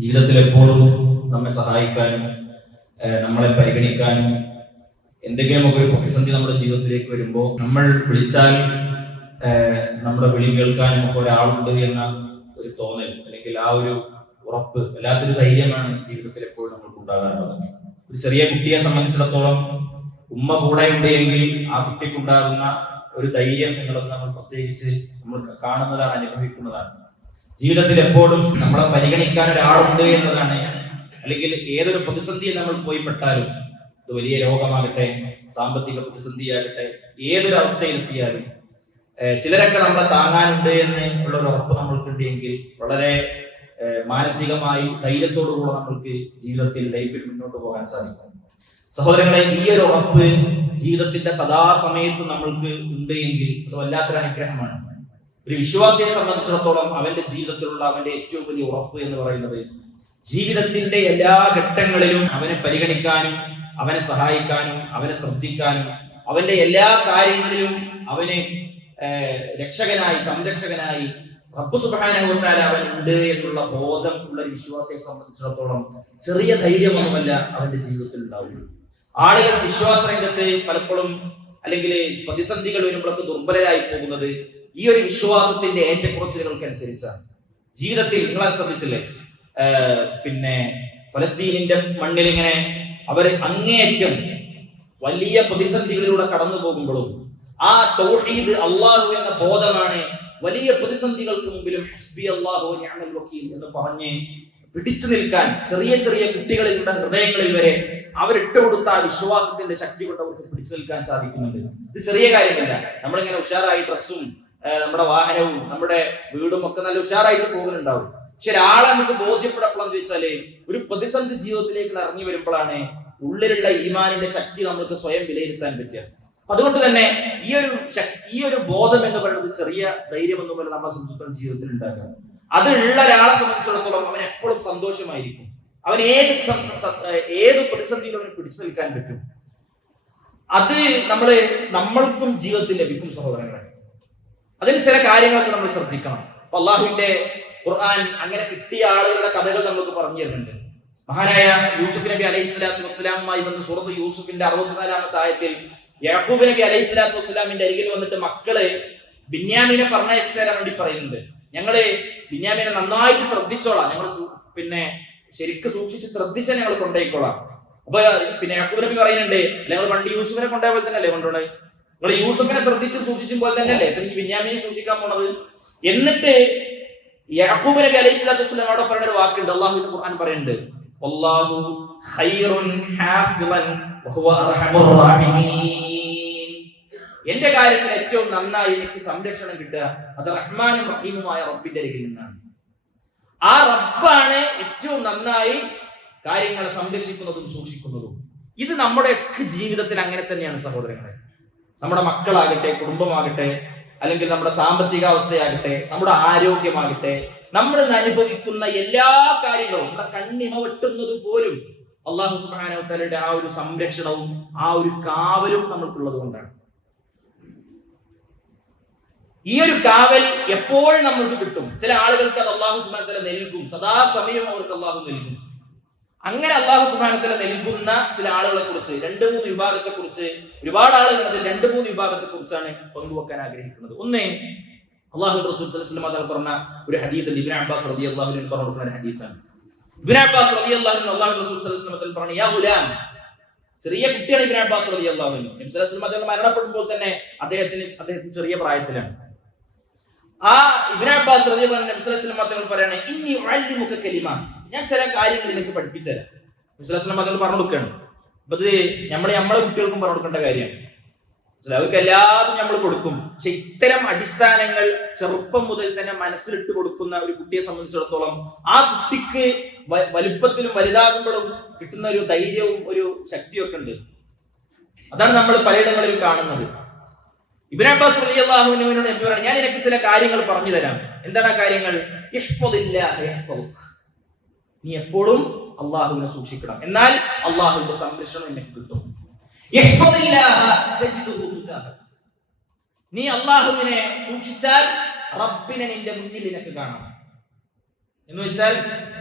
ജീവിതത്തിൽ എപ്പോഴും നമ്മെ സഹായിക്കാനും നമ്മളെ പരിഗണിക്കാനും എന്തെങ്കിലുമൊക്കെ ഒരു പ്രതിസന്ധി നമ്മുടെ ജീവിതത്തിലേക്ക് വരുമ്പോൾ നമ്മൾ വിളിച്ചാൽ നമ്മുടെ വിളി കേൾക്കാനും ഒക്കെ ഒരാളുണ്ട് എന്ന ഒരു തോന്നൽ, അല്ലെങ്കിൽ ആ ഒരു ഉറപ്പ്, വല്ലാത്തൊരു ധൈര്യമാണ് ജീവിതത്തിൽ എപ്പോഴും നമ്മൾക്ക് ഉണ്ടാകാറുള്ളത്. ഒരു ചെറിയ കുട്ടിയെ സംബന്ധിച്ചിടത്തോളം ഉമ്മ കൂടെ ഉണ്ടെങ്കിൽ ആ കുട്ടിക്കുണ്ടാകുന്ന ഒരു ധൈര്യം എന്നുള്ളത് നമ്മൾ പ്രത്യേകിച്ച് നമ്മൾ കാണുന്നതാണ്, അനുഭവിക്കുന്നതാണ്. ജീവിതത്തിൽ എപ്പോഴും നമ്മളെ പരിഗണിക്കാൻ ഒരാളുണ്ട് എന്നതാണ്. അല്ലെങ്കിൽ ഏതൊരു പ്രതിസന്ധിയിൽ നമ്മൾ പോയി പെട്ടാലും, ഇത് വലിയ രോഗമാകട്ടെ, സാമ്പത്തിക പ്രതിസന്ധിയാകട്ടെ, ഏതൊരു അവസ്ഥയിലെത്തിയാലും ചിലരൊക്കെ നമ്മളെ താങ്ങാനുണ്ട് എന്ന് ഉള്ള ഒരു ഉറപ്പ് നമ്മൾക്കുണ്ടെങ്കിൽ വളരെ മാനസികമായി ധൈര്യത്തോടുകൂടെ നമ്മൾക്ക് ജീവിതത്തിൽ, ലൈഫിൽ മുന്നോട്ട് പോകാൻ സാധിക്കും. സഹോദരങ്ങളെ, ഈ ഒരു ഉറപ്പ് ജീവിതത്തിന്റെ സദാസമയത്ത് നമ്മൾക്ക് ഉണ്ട് എങ്കിൽ അത് വല്ലാത്തൊരു അനുഗ്രഹമാണ്. ഒരു വിശ്വാസിയെ സംബന്ധിച്ചിടത്തോളം അവന്റെ ജീവിതത്തിലുള്ള അവന്റെ ഏറ്റവും വലിയ ഉറപ്പ് എന്ന് പറയുന്നത് ജീവിതത്തിന്റെ എല്ലാ ഘട്ടങ്ങളിലും അവനെ പരിഗണിക്കാനും അവനെ സഹായിക്കാനും അവനെ ശ്രദ്ധിക്കാനും അവന്റെ എല്ലാ കാര്യങ്ങളിലും അവന് രക്ഷകനായി, സംരക്ഷകനായി റബ്ബ് സുബ്ഹാനഹു വ തആല അവൻ ഉണ്ട് എന്നുള്ള ബോധം ഉള്ള ഒരു വിശ്വാസിയെ സംബന്ധിച്ചിടത്തോളം ചെറിയ ധൈര്യമൊന്നുമല്ല അവന്റെ ജീവിതത്തിൽ ഉണ്ടാവുള്ളൂ. ആളുകൾ വിശ്വാസ രംഗത്ത് പലപ്പോഴും അല്ലെങ്കിൽ പ്രതിസന്ധികൾ വരുമ്പോഴൊക്കെ ദുർബലരായി പോകുന്നത് ഈ ഒരു വിശ്വാസത്തിന്റെ ഏറ്റക്കുറച്ചിലുകൾക്കനുസരിച്ചാണ്. ജീവിതത്തിൽ നിങ്ങൾ ശ്രദ്ധിച്ചില്ലേ, ഫലസ്തീനിന്റെ മണ്ണിൽ ഇങ്ങനെ അവർ അങ്ങേയറ്റം വലിയ പ്രതിസന്ധികളിലൂടെ കടന്നു പോകുമ്പോഴും ആ തൗഹീദ്, അള്ളാഹു എന്ന ബോധമാണ് വലിയ പ്രതിസന്ധികൾക്ക് മുമ്പിലും ഹസ്ബി അല്ലാഹു വ നിഅമൽ വകീൽ എന്ന് പറഞ്ഞ് പിടിച്ചു നിൽക്കാൻ ചെറിയ ചെറിയ കുട്ടികളുടെ ഹൃദയങ്ങളിൽ വരെ അവരിട്ട് കൊടുത്ത ആ വിശ്വാസത്തിന്റെ ശക്തി കൊണ്ട് അവർക്ക് പിടിച്ചു നിൽക്കാൻ സാധിക്കുന്നുണ്ട്. ഇത് ചെറിയ കാര്യമല്ല. നമ്മളിങ്ങനെ ഉഷാറായി ഡ്രസ്സും നമ്മുടെ വാഹനവും നമ്മുടെ വീടും ഒക്കെ നല്ല ഉഷാറായിട്ട് പോകുന്നുണ്ടാവും. പക്ഷെ ഒരാളെ നമുക്ക് ബോധ്യപ്പെടപ്പെടാന്ന് വെച്ചാല് ഒരു പ്രതിസന്ധി ജീവിതത്തിലേക്ക് ഇറങ്ങി വരുമ്പോഴാണ് ഉള്ളിലുള്ള ഈമാനിന്റെ ശക്തി നമുക്ക് സ്വയം വിലയിരുത്താൻ പറ്റുക. അതുകൊണ്ട് തന്നെ ഈ ഒരു ബോധം എന്ന് പറയുന്നത് ചെറിയ ധൈര്യമൊന്നുമല്ല നമ്മുടെ സംസ്കൃത ജീവിതത്തിൽ ഉണ്ടാക്കുക. അത് ഉള്ള ഒരാളെ സംബന്ധിച്ചിടത്തോളം അവൻ എപ്പോഴും സന്തോഷമായിരിക്കും. അവൻ ഏത് പ്രതിസന്ധിയിലും അവന് പിടിച്ചു നിൽക്കാൻ പറ്റും. അത് നമ്മൾക്കും ജീവിതത്തിൽ ലഭിക്കും സഹോദരങ്ങളെ. അതിന് ചില കാര്യങ്ങളൊക്കെ നമ്മൾ ശ്രദ്ധിക്കണം. അള്ളാഹുവിന്റെ ഖുർആൻ അങ്ങനെ കിട്ടിയ ആളുകളുടെ കഥകൾ നമുക്ക് പറഞ്ഞു തരുന്നുണ്ട്. മഹാനായ യൂസുഫ് നബി അലൈഹി സ്വലാത്തു വസ്സലാമുമായി വന്ന് സൂറത്ത് യൂസുഫിന്റെ 64-ാമത്തെ ആയത്തിൽ യാക്കൂബ് നബി അലൈഹി സ്വലാത്തു വസ്സലാമിന്റെ അരികിൽ വന്നിട്ട് മക്കള് ബിന്യാമീനെ പറഞ്ഞയച്ചു തരാൻ വേണ്ടി പറയുന്നുണ്ട്. ഞങ്ങള് ബിന്യാമീനെ നന്നായിട്ട് ശ്രദ്ധിച്ചോളാം, ഞങ്ങൾ ശരിക്ക് സൂക്ഷിച്ച് ശ്രദ്ധിച്ചാൽ ഞങ്ങൾ കൊണ്ടുപോയിക്കോളാം. അപ്പൊ യാക്കൂബ് നബി പറയുന്നുണ്ട്, ഞങ്ങൾ പണ്ട് യൂസുഫിനെ കൊണ്ടുപോയ പോലെ തന്നെ അല്ലേ കൊണ്ടുപോണേ, നിങ്ങൾ യൂസുഫിനെ ശ്രദ്ധിച്ച് സൂക്ഷിച്ചും പോലെ തന്നെ അല്ലേ ഇപ്പൊ ബിന്യാമീനെ സൂക്ഷിക്കാൻ പോണത്. എന്നിട്ട് യാക്കൂബ് നബി അലൈഹി സ്വലാത്തു വസ്സലാം അവിടെ പറയുന്ന ഒരു വാക്കുണ്ട്, അള്ളാഹുവിന്റെ ഖുർആൻ പറയുന്നുണ്ട്, വല്ലാഹു ഖൈറുൻ ഹാഫിളൻ വഹുവ അർഹമുർ റഹീമീൻ. എന്റെ കാര്യത്തിൽ ഏറ്റവും നന്നായി എനിക്ക് സംരക്ഷണം കിട്ടുക അത് റഹ്മാനും റഹീമുമായ റബ്ബിന്റെ അരികിൽ നിന്നാണ്. ആ റബ്ബാണ് ഏറ്റവും നന്നായി കാര്യങ്ങളെ സംരക്ഷിക്കുന്നതും സൂക്ഷിക്കുന്നതും. ഇത് നമ്മുടെയൊക്കെ ജീവിതത്തിൽ അങ്ങനെ തന്നെയാണ് സഹോദരങ്ങളെ. നമ്മുടെ മക്കളാകട്ടെ, കുടുംബമാകട്ടെ, അല്ലെങ്കിൽ നമ്മുടെ സാമ്പത്തിക അവസ്ഥയാകട്ടെ, നമ്മുടെ ആരോഗ്യമാകട്ടെ, നമ്മൾ അനുഭവിക്കുന്ന എല്ലാ കാര്യങ്ങളും, നമ്മുടെ കണ്ണിമ വെട്ടുന്നത് പോലും അല്ലാഹു സുബ്ഹാനഹു വ തആലയുടെ ആ ഒരു സംരക്ഷണവും ആ ഒരു കാവലും നമ്മൾക്കുള്ളത് കൊണ്ടാണ്. ഈ ഒരു കാവൽ എപ്പോഴും നമ്മൾക്ക് കിട്ടും. ചില ആളുകൾക്ക് അത് അല്ലാഹു സുബ്ഹാനഹു വ തആല നൽകും, സദാസമയം അവർക്ക് അല്ലാഹു നൽകും. അങ്ങനെ അല്ലാഹു സുബ്ഹാനഹു വ തആല നൽകുന്ന ചില ആളുകളെ കുറിച്ച്, 2-3 വിഭാഗത്തെ കുറിച്ച്, ഒരുപാട് ആളുകൾ 2-3 വിഭാഗത്തെ കുറിച്ചാണ് പങ്കുവെക്കാൻ ആഗ്രഹിക്കുന്നത്. ഒന്ന്, അല്ലാഹു റസൂൽ സല്ലല്ലാഹു അലൈഹി വസല്ലം പറഞ്ഞ ഒരു ഹദീസ്, ഇബ്നു അബ്ബാസ് റളിയല്ലാഹു അൻഹു പറഞ്ഞ ഒരു ഹദീസാണ്. ഇബ്നു അബ്ബാസ് റളിയല്ലാഹു അൻഹു അല്ലാഹു റസൂൽ സല്ലല്ലാഹു അലൈഹി വസല്ലം പറഞ്ഞു, യാ ഗുലാം, ചെറിയ കുട്ടിയാണ് ഇബ്നു അബ്ബാസ് റളിയല്ലാഹു അൻഹു. നബി സല്ലല്ലാഹു അലൈഹി വസല്ലം മരണപ്പെടുമ്പോൾ തന്നെ അദ്ദേഹത്തിന് ചെറിയ പ്രായത്തിലാണ്. ആ ഇബ്നു അബ്ബാസ് റളിയല്ലാഹു അൻഹു നബി സല്ലല്ലാഹു അലൈഹി വസല്ലം പറയാണ്, ഇന്നി ഉഅല്ലിമുക കലിമാത്ത്, ഞാൻ ചില കാര്യങ്ങൾ നിനക്ക് പഠിപ്പിച്ചു തരാം. നബി സല്ലല്ലാഹു അലൈഹി വസല്ലം പറഞ്ഞു കൊടുക്കുകയാണ്. അപ്പൊ ഇത് നമ്മളെ കുട്ടികൾക്കും പറഞ്ഞു കൊടുക്കേണ്ട കാര്യമാണ്. അവർക്ക് എല്ലാതും നമ്മൾ കൊടുക്കും. പക്ഷെ ഇത്തരം അടിസ്ഥാനങ്ങൾ ചെറുപ്പം മുതൽ തന്നെ മനസ്സിലിട്ട് കൊടുക്കുന്ന ഒരു കുട്ടിയെ സംബന്ധിച്ചിടത്തോളം ആ കുട്ടിക്ക് വലുപ്പത്തിലും വലുതാകുമ്പോഴും കിട്ടുന്ന ഒരു ധൈര്യവും ഒരു ശക്തിയും ഒക്കെ ഉണ്ട്. അതാണ് നമ്മൾ പലയിടങ്ങളിലും കാണുന്നത്. ഇബ്നു അബ്ബാസ് റളിയല്ലാഹു അൻഹുവിനോട് നബി പറഞ്ഞു, ഞാൻ നിനക്ക് ചില കാര്യങ്ങൾ പറഞ്ഞു തരാം. എന്താണ് ആ കാര്യങ്ങൾ? ഇഹ്ഫദില്ലാഹ യഹ്ഫദുക, നീ എപ്പോഴും അള്ളാഹുവിനെ സൂക്ഷിക്കണം, എന്നാൽ അള്ളാഹുവിന്റെ സംരക്ഷണം നിനക്ക് കിട്ടും. നീ അള്ളാഹുവിനെ സൂക്ഷിച്ചാൽ റബ്ബിനെ നിന്റെ മുന്നിൽ നിനക്ക് കാണാം. എന്ന് വെച്ചാൽ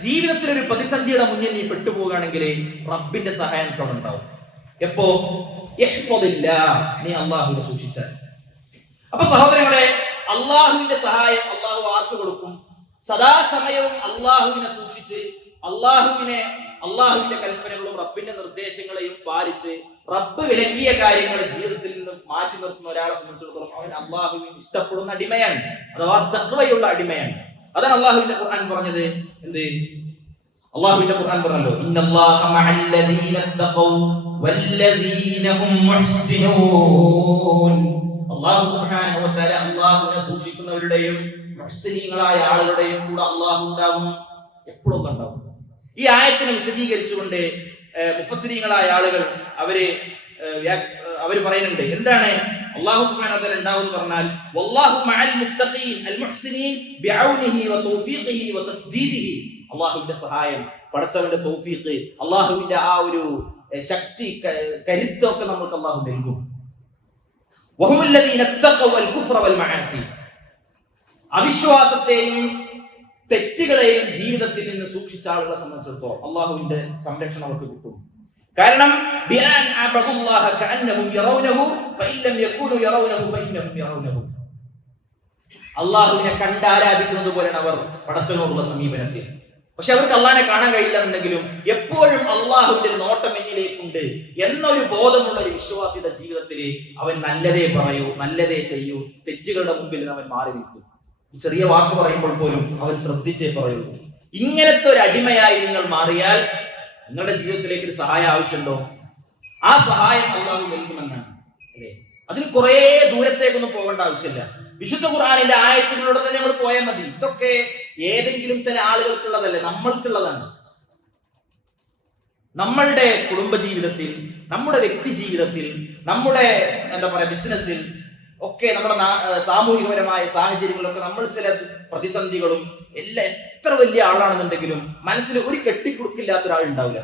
ജീവിതത്തിൽ ഒരു പ്രതിസന്ധിയുടെ മുന്നിൽ നീ പെട്ടുപോവുകയാണെങ്കിൽ റബ്ബിന്റെ സഹായം അവിടെ ഉണ്ടാവും. എപ്പോ? നീ അള്ളാഹുവിനെ സൂക്ഷിച്ചാൽ. അപ്പൊ സഹോദരങ്ങളെ, അള്ളാഹുവിന്റെ സഹായം അള്ളാഹു ആർക്ക് കൊടുക്കും? സദാസമയവും അള്ളാഹുവിനെ സൂക്ഷിച്ച് അള്ളാഹുവിന്റെ കൽപ്പനകളും റബ്ബിന്റെ നിർദ്ദേശങ്ങളെയും പാലിച്ച് റബ്ബ് വിലക്കിയ കാര്യങ്ങൾ ജീവിതത്തിൽ നിന്ന് മാറ്റി നിർത്തുന്ന ഒരാളെ സംബന്ധിച്ചിടത്തോളം അവൻ അള്ളാഹുവിന് ഇഷ്ടപ്പെടുന്ന അടിമയാണ്, അഥവാ തഖ്വയുള്ള അടിമയാണ്. അതാണ് അള്ളാഹുവിന്റെ ഖുർആൻ പറഞ്ഞത്. എന്ത്? അള്ളാഹുവിന്റെ ഖുർആൻ പറഞ്ഞല്ലോ, ഇന്നല്ലാഹ മഅല്ലദീന തഖൗ വല്ലദീന ഹും മുഹ്സിനൂൻ. അല്ലാഹു സുബ്ഹാനഹു വ തആല അല്ലാഹുവിനെ സൂക്ഷിക്കുന്നവരുടെയും മുഹ്സിനീങ്ങളായ ആളുകളുടെയും കൂടെ അല്ലാഹു ഉണ്ടാകും, എപ്പോഴും ഉണ്ടാകും. ഈ ആയത്തിനെ വിശദീകരിച്ചുകൊണ്ട് മുഫസ്സിരീങ്ങളായ ആളുകൾ അവര് പറയുന്നുണ്ട്. എന്താണ് അല്ലാഹു സുബ്ഹാനഹു വ തആല ഉണ്ടാവും എന്ന് പറഞ്ഞാൽ, വല്ലാഹു മഅൽ മുത്തഖീൻ അൽ മുഹ്സിനീൻ ബിഔനിഹി വ തൗഫീഖിഹി വ തസ്ദീദിഹി. അല്ലാഹുവിന്റെ സഹായം, പടച്ചവന്റെ തൗഫീഖ്, അല്ലാഹുവിന്റെ ആ ഒരു ശക്തി, കരുത്തൊക്കെ നമുക്ക് അല്ലാഹു നൽകും. വഹുല്ലദീന തഖവ വൽ കുഫ്ര വൽ മആസി. അവിശ്വാസത്തെയും തെറ്റുകളെയും ജീവിതത്തിൽ നിന്ന് സൂക്ഷിച്ച ആളുകളെ സംബന്ധിച്ചിടത്തോളം അള്ളാഹുവിന്റെ സംരക്ഷണം അവർക്ക് കിട്ടും. കാരണം അള്ളാഹുവിനെ കണ്ടാരാധിക്കുന്നത് പോലെയാണ് അവർ പടച്ചവനോടുള്ള സമീപനത്തിൽ. പക്ഷെ അവർക്ക് അള്ളാഹിനെ കാണാൻ കഴിയില്ല എന്നുണ്ടെങ്കിലും എപ്പോഴും അള്ളാഹുവിന്റെ നോട്ടം എന്നിലേക്കുണ്ട് എന്നൊരു ബോധമുള്ള ഒരു വിശ്വാസിയുടെ ജീവിതത്തിൽ അവൻ നല്ലതേ പറയൂ, നല്ലതേ ചെയ്യൂ, തെറ്റുകളുടെ മുമ്പിൽ അവൻ മാറി നിൽക്കും. ചെറിയ വാക്ക് പറയുമ്പോൾ പോലും അവൻ ശ്രദ്ധിച്ചേ പറയുള്ളൂ. ഇങ്ങനത്തെ ഒരു അടിമയായി നിങ്ങൾ മാറിയാൽ നിങ്ങളുടെ ജീവിതത്തിലേക്ക് ഒരു സഹായം ആവശ്യമുണ്ടോ? ആ സഹായം അള്ളാഹു നൽകുമെന്നാണ്, അല്ലേ? അതിന് കുറെ ദൂരത്തേക്കൊന്നും പോകേണ്ട ആവശ്യമില്ല. വിശുദ്ധ ഖുർആനിന്റെ ആയത്തിലൂടെ തന്നെ നമ്മൾ പോയാൽ മതി. ഇതൊക്കെ ഏതെങ്കിലും ചില ആളുകൾക്കുള്ളതല്ലേ, നമ്മൾക്കുള്ളതാണ്. നമ്മളുടെ കുടുംബ ജീവിതത്തിൽ, നമ്മുടെ വ്യക്തി ജീവിതത്തിൽ, നമ്മുടെ ബിസിനസ്സിൽ ഒക്കെ, നമ്മുടെ സാമൂഹികപരമായ സാഹചര്യങ്ങളിലൊക്കെ നമ്മൾ ചില പ്രതിസന്ധികളും എല്ലാം, എത്ര വലിയ ആളാണെന്നുണ്ടെങ്കിലും മനസ്സിൽ ഒരു കെട്ടിക്കുടുക്കില്ലാത്ത ഒരാൾ ഉണ്ടാവില്ല.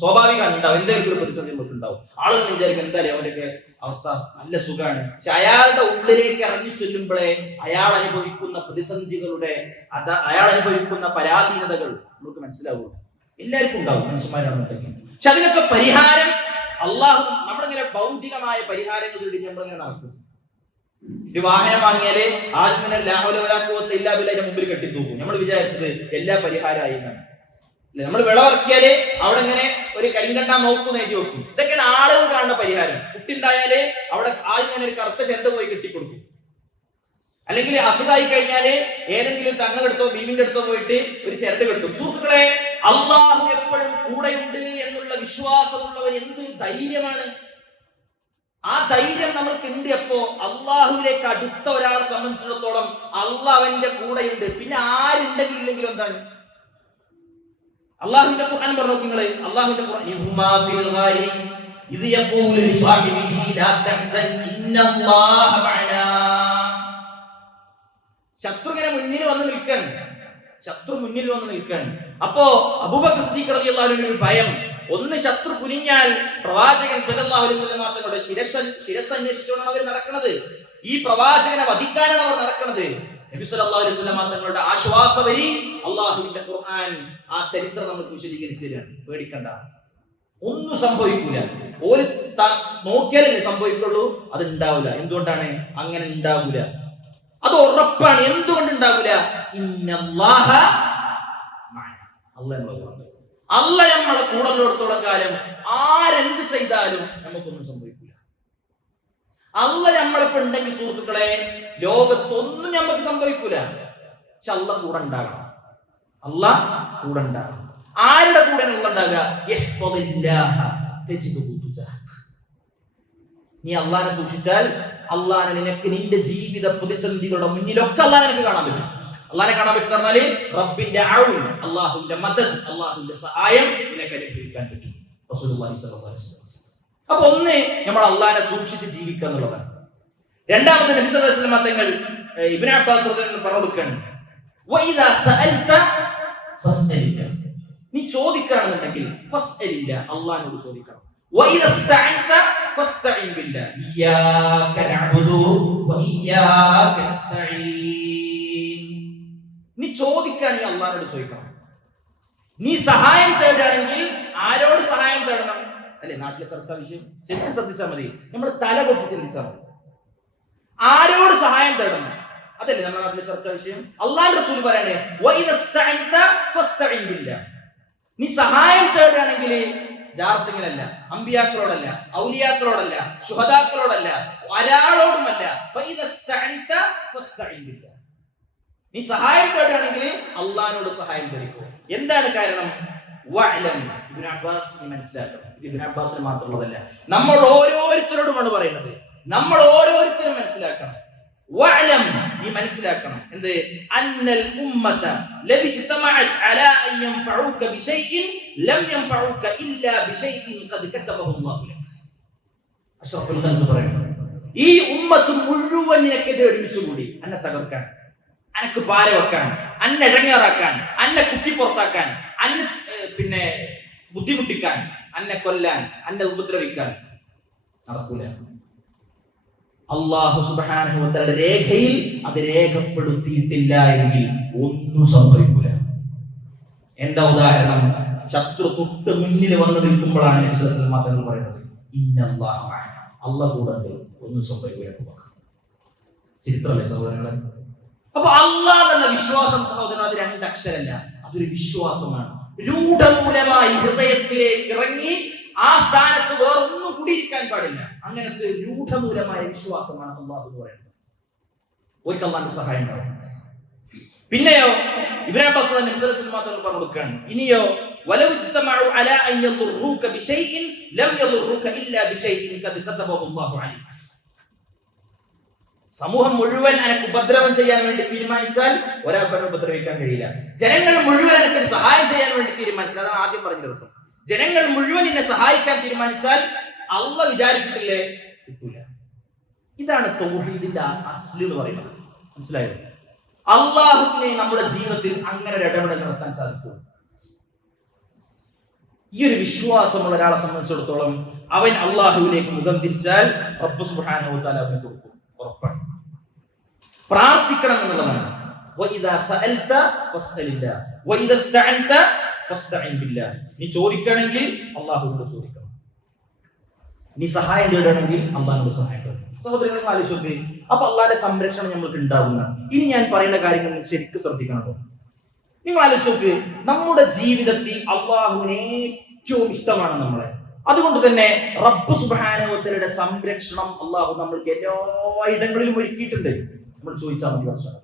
സ്വാഭാവികമാണ്, ഉണ്ടാവും. എന്തെങ്കിലും ഒരു പ്രതിസന്ധി നമുക്ക് ഉണ്ടാവും. ആളുകൾ വിചാരിക്കും എന്തായാലും അവരൊക്കെ അവസ്ഥ നല്ല സുഖമാണ്. പക്ഷെ അയാളുടെ ഉള്ളിലേക്ക് ഇറങ്ങി ചെല്ലുമ്പോഴേ അയാൾ അനുഭവിക്കുന്ന പ്രതിസന്ധികളുടെ അയാൾ അനുഭവിക്കുന്ന പരാധീനതകൾ നമുക്ക് മനസ്സിലാവുള്ളൂ. എല്ലാവർക്കും ഉണ്ടാവും, മനുഷ്യന്മാരാണെന്നുണ്ടെങ്കിൽ. പക്ഷെ അതിനൊക്കെ പരിഹാരം അള്ളാഹു, നമ്മളിങ്ങനെ ഭൗതികമായ പരിഹാരങ്ങൾ നമ്മളിങ്ങനെ നടക്കും. ഒരു വാഹനം വാങ്ങിയാല് ആദ്യം തന്നെ ലാഹുലവലാക്കുവത്ത് ഇല്ലാ ബില്ലയുടെ മുമ്പിൽ കെട്ടിത്തൂക്കും. നമ്മൾ വിചാരിച്ചത് എല്ലാ പരിഹാരമായി എന്നാണ്, അല്ലെ? നമ്മൾ വിളവിറക്കിയാല് അവിടെ ഇങ്ങനെ ഒരു കരിങ്കണ്ണ നോക്കുന്ന എഴുതി വെക്കും. ഇതൊക്കെയാണ് ആളുകൾ കാണുന്ന പരിഹാരം. കുട്ടിണ്ടായാല് അവിടെ ആദ്യം തന്നെ ഒരു കറുത്ത ചെണ്ട പോയി കെട്ടിക്കൊടുക്കും. അല്ലെങ്കിൽ അസുഖമായി കഴിഞ്ഞാല് ഏതെങ്കിലും തങ്ങളെടുത്തോ ബീവിന്റെ അടുത്തോ പോയിട്ട് ഒരു ചിരട് കെട്ടും. സുഹൃത്തുക്കളെ, അള്ളാഹു എപ്പോഴും കൂടെയുണ്ട് എന്നുള്ള വിശ്വാസമുള്ളവർ എന്ത് ധൈര്യമാണ്! ആ ധൈര്യം നമ്മൾക്ക് ഉണ്ട്. എപ്പോ അള്ളാഹുവിലേക്ക് അടുത്ത ഒരാളെ സംബന്ധിച്ചിടത്തോളം അള്ളാഹ് അവന്റെ കൂടെയുണ്ട്. പിന്നെ ആരുണ്ടെങ്കിലും ഇല്ലെങ്കിലും എന്താണ്? അള്ളാഹുവിന്റെ ഖുർആൻ പറഞ്ഞു നിങ്ങള്. അള്ളാഹുവിന്റെ ഖുർആൻ ശത്രുവിനെ മുന്നിൽ വന്ന് നിൽക്കാൻ. അപ്പോ അബൂബക്കർ സിദ്ദീഖ് റളിയല്ലാഹു അൻഹു ഒരു ഭയം. ഒന്ന്, ശത്രു കുനിഞ്ഞാൽ പ്രവാചകൻ സല്ലല്ലാഹു അലൈഹി വസല്ലം തങ്ങളുടെ ശിരസ് അന്വേഷിച്ചുകൊണ്ടാണ് അവർ നടക്കുന്നത്. ഈ പ്രവാചകനെ വധിക്കാനാണ് അവർ നടക്കുന്നത്. നബി സല്ലല്ലാഹു അലൈഹി വസല്ലം തങ്ങളുടെ ആശ്വാസവരി അള്ളാഹുവിന്റെ ഖുർആൻ ആ ചരിത്രം നമുക്ക് വിശദീകരിച്ചു തരാണ്. പേടിക്കണ്ട, ഒന്നും സംഭവിക്കൂല. ഓര് നോക്കിയാലല്ലേ സംഭവിക്കുള്ളൂ, അത് ഉണ്ടാവില്ല. എന്തുകൊണ്ടാണ് അങ്ങനെ ഉണ്ടാവൂല? അത് ഉറപ്പാണ്. എന്തുകൊണ്ട് ഉണ്ടാവില്ല? ഇന്നല്ലാഹ മഅനാ. അള്ളാഹ് നമ്മളെ കൂടെയുള്ളിടത്തോളം കാലം ആരെന്ത് ചെയ്താലും നമുക്കൊന്നും സംഭവിക്കില്ല. അള്ളാഹ് നമ്മളിപ്പോ ഉണ്ടെങ്കിൽ സുഹൃത്തുക്കളെ, ലോകത്തൊന്നും നമുക്ക് സംഭവിക്കൂല. പക്ഷെ അള്ളാഹ് കൂടെ ഉണ്ടാകണം. അള്ളാഹ് കൂടെ ഉണ്ടാകണം. ആരുടെ കൂടെ ഉണ്ടാകുക? നീ അള്ളാഹിനെ സൂക്ഷിച്ചാൽ അള്ളാഹിനെ നിനക്ക് നിന്റെ ജീവിത പ്രതിസന്ധികളുടെ മുന്നിലൊക്കെ അള്ളാഹിനെ നിനക്ക് കാണാൻ പറ്റും. അള്ളാഹിനെ കാണാൻ പറ്റുന്ന പറഞ്ഞാല് റബ്ബിന്റെ ഔൻ, അള്ളാഹുവിന്റെ മദദ്, അള്ളാഹുവിന്റെ സഹായം നിനക്ക് അനുഭവിക്കാൻ പറ്റും. റസൂലുള്ളാഹി സ്വല്ലല്ലാഹു അലൈഹി വസല്ലം. അപ്പൊ ഒന്ന്, നമ്മൾ അള്ളാഹിനെ സൂക്ഷിച്ച് ജീവിക്കുക എന്നുള്ളതാണ്. രണ്ടാമത്തെ, നബി സല്ലല്ലാഹു അലൈഹി വസല്ലം തങ്ങൾ ഇബ്നു അബ്ബാസ് റളിയല്ലാഹു അൻഹു പറഞ്ഞു, വഇദാ സഅൽത ഫസ്അലില്ല. നീ ചോദിക്കുകയാണെന്നുണ്ടെങ്കിൽ ഫസ്അലില്ല, അള്ളാഹിനോട് ചോദിക്കണം. വഇദാ ഇസ്തഅൻത ഫസ്തഇൻ ബില്ലാഹ്. ഇയ്യാക നഅ്ബുദു വഇയ്യാക നസ്തഈൻ. നീ ചോദിക്കുകയാണെങ്കിൽ അള്ളാഹിനോട് ചോദിക്കണം. നീ സഹായം തേടുകയാണെങ്കിൽ ആരോട് സഹായം തേടണം? അല്ലെ നാട്ടിലെ ചർച്ചാ വിഷയം ശരിക്കും ശ്രദ്ധിച്ചാൽ മതി. നമ്മൾ തല പൊട്ടി ചിന്തിച്ചാൽ മതി. ആരോട് സഹായം തേടണം? അതല്ലേ നമ്മുടെ നാട്ടിലെ ചർച്ചാ വിഷയം. അള്ളാഹുവിന്റെ റസൂൽ പറയാണ്, നീ സഹായം തേടുകയാണെങ്കിൽ ജാറത്തിങ്ങനല്ല, അമ്പിയാക്കളോടല്ല, ഔലിയാക്കളോടല്ല, ശുഹദാക്കളോടല്ല, ഒരാളോടുമല്ല. നീ സഹായം തേടുകയാണെങ്കിൽ അള്ളാഹിനോട് സഹായം തേടിക്കോ. എന്താണ് കാരണം? ഇബ്നു അബ്ബാസ് നീ മനസ്സിലാക്കണം. ഇബ്നു അബ്ബാസിന് മാത്രമുള്ളതല്ല, നമ്മൾ ഓരോരുത്തരോടുമാണ് പറയുന്നത്. നമ്മൾ ഓരോരുത്തരും മനസ്സിലാക്കണം. നീ മനസ്സിലാക്കണം എന്ത്? അന്നൽ ഉമ്മത ലവിജ്തമഅത് അലാ അൻ യൻഫഉക ബിശൈഇൻ ലം യൻഫഉക ഇല്ലാ ബിശൈഇൻ ഖദ് കതബഹു അല്ലാഹു ലക. അഷ്റഫുൽ ഖൽഖ് പറയുന്നു, ഈ ഉമ്മത്ത് മുഴുവൻ നിനക്കെതിരെ ഒരുമിച്ചുകൂടി അന്നെ തകർക്കാൻ, അനക്ക് പാര വെക്കാൻ, അന്നെ ഇടങ്ങേറാക്കാൻ, അന്നെ കുത്തിപ്പുറത്താക്കാൻ, അന്നെ പിന്നെ ബുദ്ധിമുട്ടിക്കാൻ, അന്നെ കൊല്ലാൻ, അന്നെ ഉപദ്രവിക്കാൻ നടക്കൂല. അല്ലാഹു സുബ്ഹാനഹു വ തആല രേഖയിൽ അത് രേഖപ്പെടുത്തിയിട്ടില്ല എങ്കിൽ ഒന്നും സംഭവിക്കൂല. എന്താ ഉദാഹരണം? ശത്രു തൊട്ട് മുന്നിൽ വന്നു നിൽക്കുമ്പോഴാണ് നബി സല്ലല്ലാഹു അലൈഹി വസല്ലം തങ്ങൾ പറയുന്നത്, ഇന്നല്ലാഹ മഅന, അല്ലാഹു കൂടെ ഉണ്ട്, ഒന്നും സംഭവിക്കൂല. ചരിത്രമല്ലേ സഹോദരങ്ങളെ? അപ്പൊ അല്ലാഹ് എന്ന വിശ്വാസം സഹോദരൻ അത് രണ്ടക്ഷരമല്ല, അതൊരു വിശ്വാസമാണ്. രൂഢമൂലമായി ഹൃദയത്തിലേക്ക് ഇറങ്ങി ആ സ്ഥാനത്ത് വേറൊന്നും കുടിയിരിക്കാൻ പാടില്ല. അങ്ങനത്തെ രൂഢമൂലമായ വിശ്വാസമാണ് അല്ലാഹു എന്ന് പറയുന്നത്. ഒരിക്കൽ അല്ലാഹുവിന്റെ സഹായം ഉണ്ടാവും. പിന്നെയോ ഇബ്നു അബ്ബാസ് നബി സല്ലല്ലാഹു അലൈഹി വസല്ലം പറഞ്ഞു കൊടുക്കുകയാണ്, ഇനിയോ വലൗ ഇജ്തമഉ അലാ അൻ യദുറൂക ബിശൈഇൻ ലം യദുറൂക ഇല്ലാ ബിശൈഇൻ ഖദ് കതബഹു അല്ലാഹു അലൈക. സമൂഹം മുഴുവൻ അനക്ക് ഉപദ്രവം ചെയ്യാൻ വേണ്ടി തീരുമാനിച്ചാൽ ഒരാൾക്കും ഉപദ്രവിക്കാൻ കഴിയില്ല. ജനങ്ങൾ മുഴുവൻ അനക്ക് സഹായം ചെയ്യാൻ വേണ്ടി തീരുമാനിച്ചാൽ, അതാണ് ആദ്യം പറഞ്ഞിരുന്നത്, ജനങ്ങൾ മുഴുവൻ എന്നെ സഹായിക്കാൻ തീരുമാനിച്ചാൽ അള്ളാഹ് വിചാരിച്ചിട്ടില്ലേ കിട്ടൂല. ഇതാണ് തൗഹീദിന്റെ അസ്ല് എന്ന് പറയുന്നത്. മനസ്സിലായോ? അള്ളാഹുവിനെ നമ്മുടെ ജീവിതത്തിൽ അങ്ങനെ ഒരു ഇടപെടൽ നടത്താൻ സാധിക്കും. ഈ ഒരു വിശ്വാസമുള്ള ഒരാളെ സംബന്ധിച്ചിടത്തോളം അവൻ അള്ളാഹുവിലേക്ക് മുഖം തിരിച്ചാൽ റബ്ബ് സുബ്ഹാനഹു വ തആല അവനെ കൊടുക്കും. ഉറപ്പാണ്. പ്രാർത്ഥിക്കണം എന്നുള്ളതാണ്. വഇദാ സഅൽത ഫസ്അലില്ലാ വഇദാ ഇസ്തഅൻത ഫസ്തഇൻ ബില്ലാഹ്. നീ ചോദിക്കണമെങ്കിൽ അള്ളാഹുവിനോട് ചോദിക്കണം. നീ സഹായം തേടണമെങ്കിൽ അള്ളാഹുവിനോട് സഹായം തേടണം. സഹോദരങ്ങളെ ആലോചിച്ചോക്ക്. അപ്പൊ അള്ളാഹുവിന്റെ സംരക്ഷണം നമ്മൾക്ക് ഉണ്ടാവുന്ന. ഇനി ഞാൻ പറയുന്ന കാര്യങ്ങൾ ശരിക്കും ശ്രദ്ധിക്കണം. നിങ്ങൾ ആലോചിച്ചോക്ക്, നമ്മുടെ ജീവിതത്തിൽ അള്ളാഹുവിന് ഏറ്റവും ഇഷ്ടമാണ് നമ്മളെ. അതുകൊണ്ട് തന്നെ റബ്ബ് സുബ്ഹാനഹു വ തആലയുടെ സംരക്ഷണം അള്ളാഹു നമ്മൾക്ക് എല്ലാ ഇടങ്ങളിലും ഒരുക്കിയിട്ടുണ്ട്. നമ്മൾ ചോദിച്ചാൽ മതി. വർഷം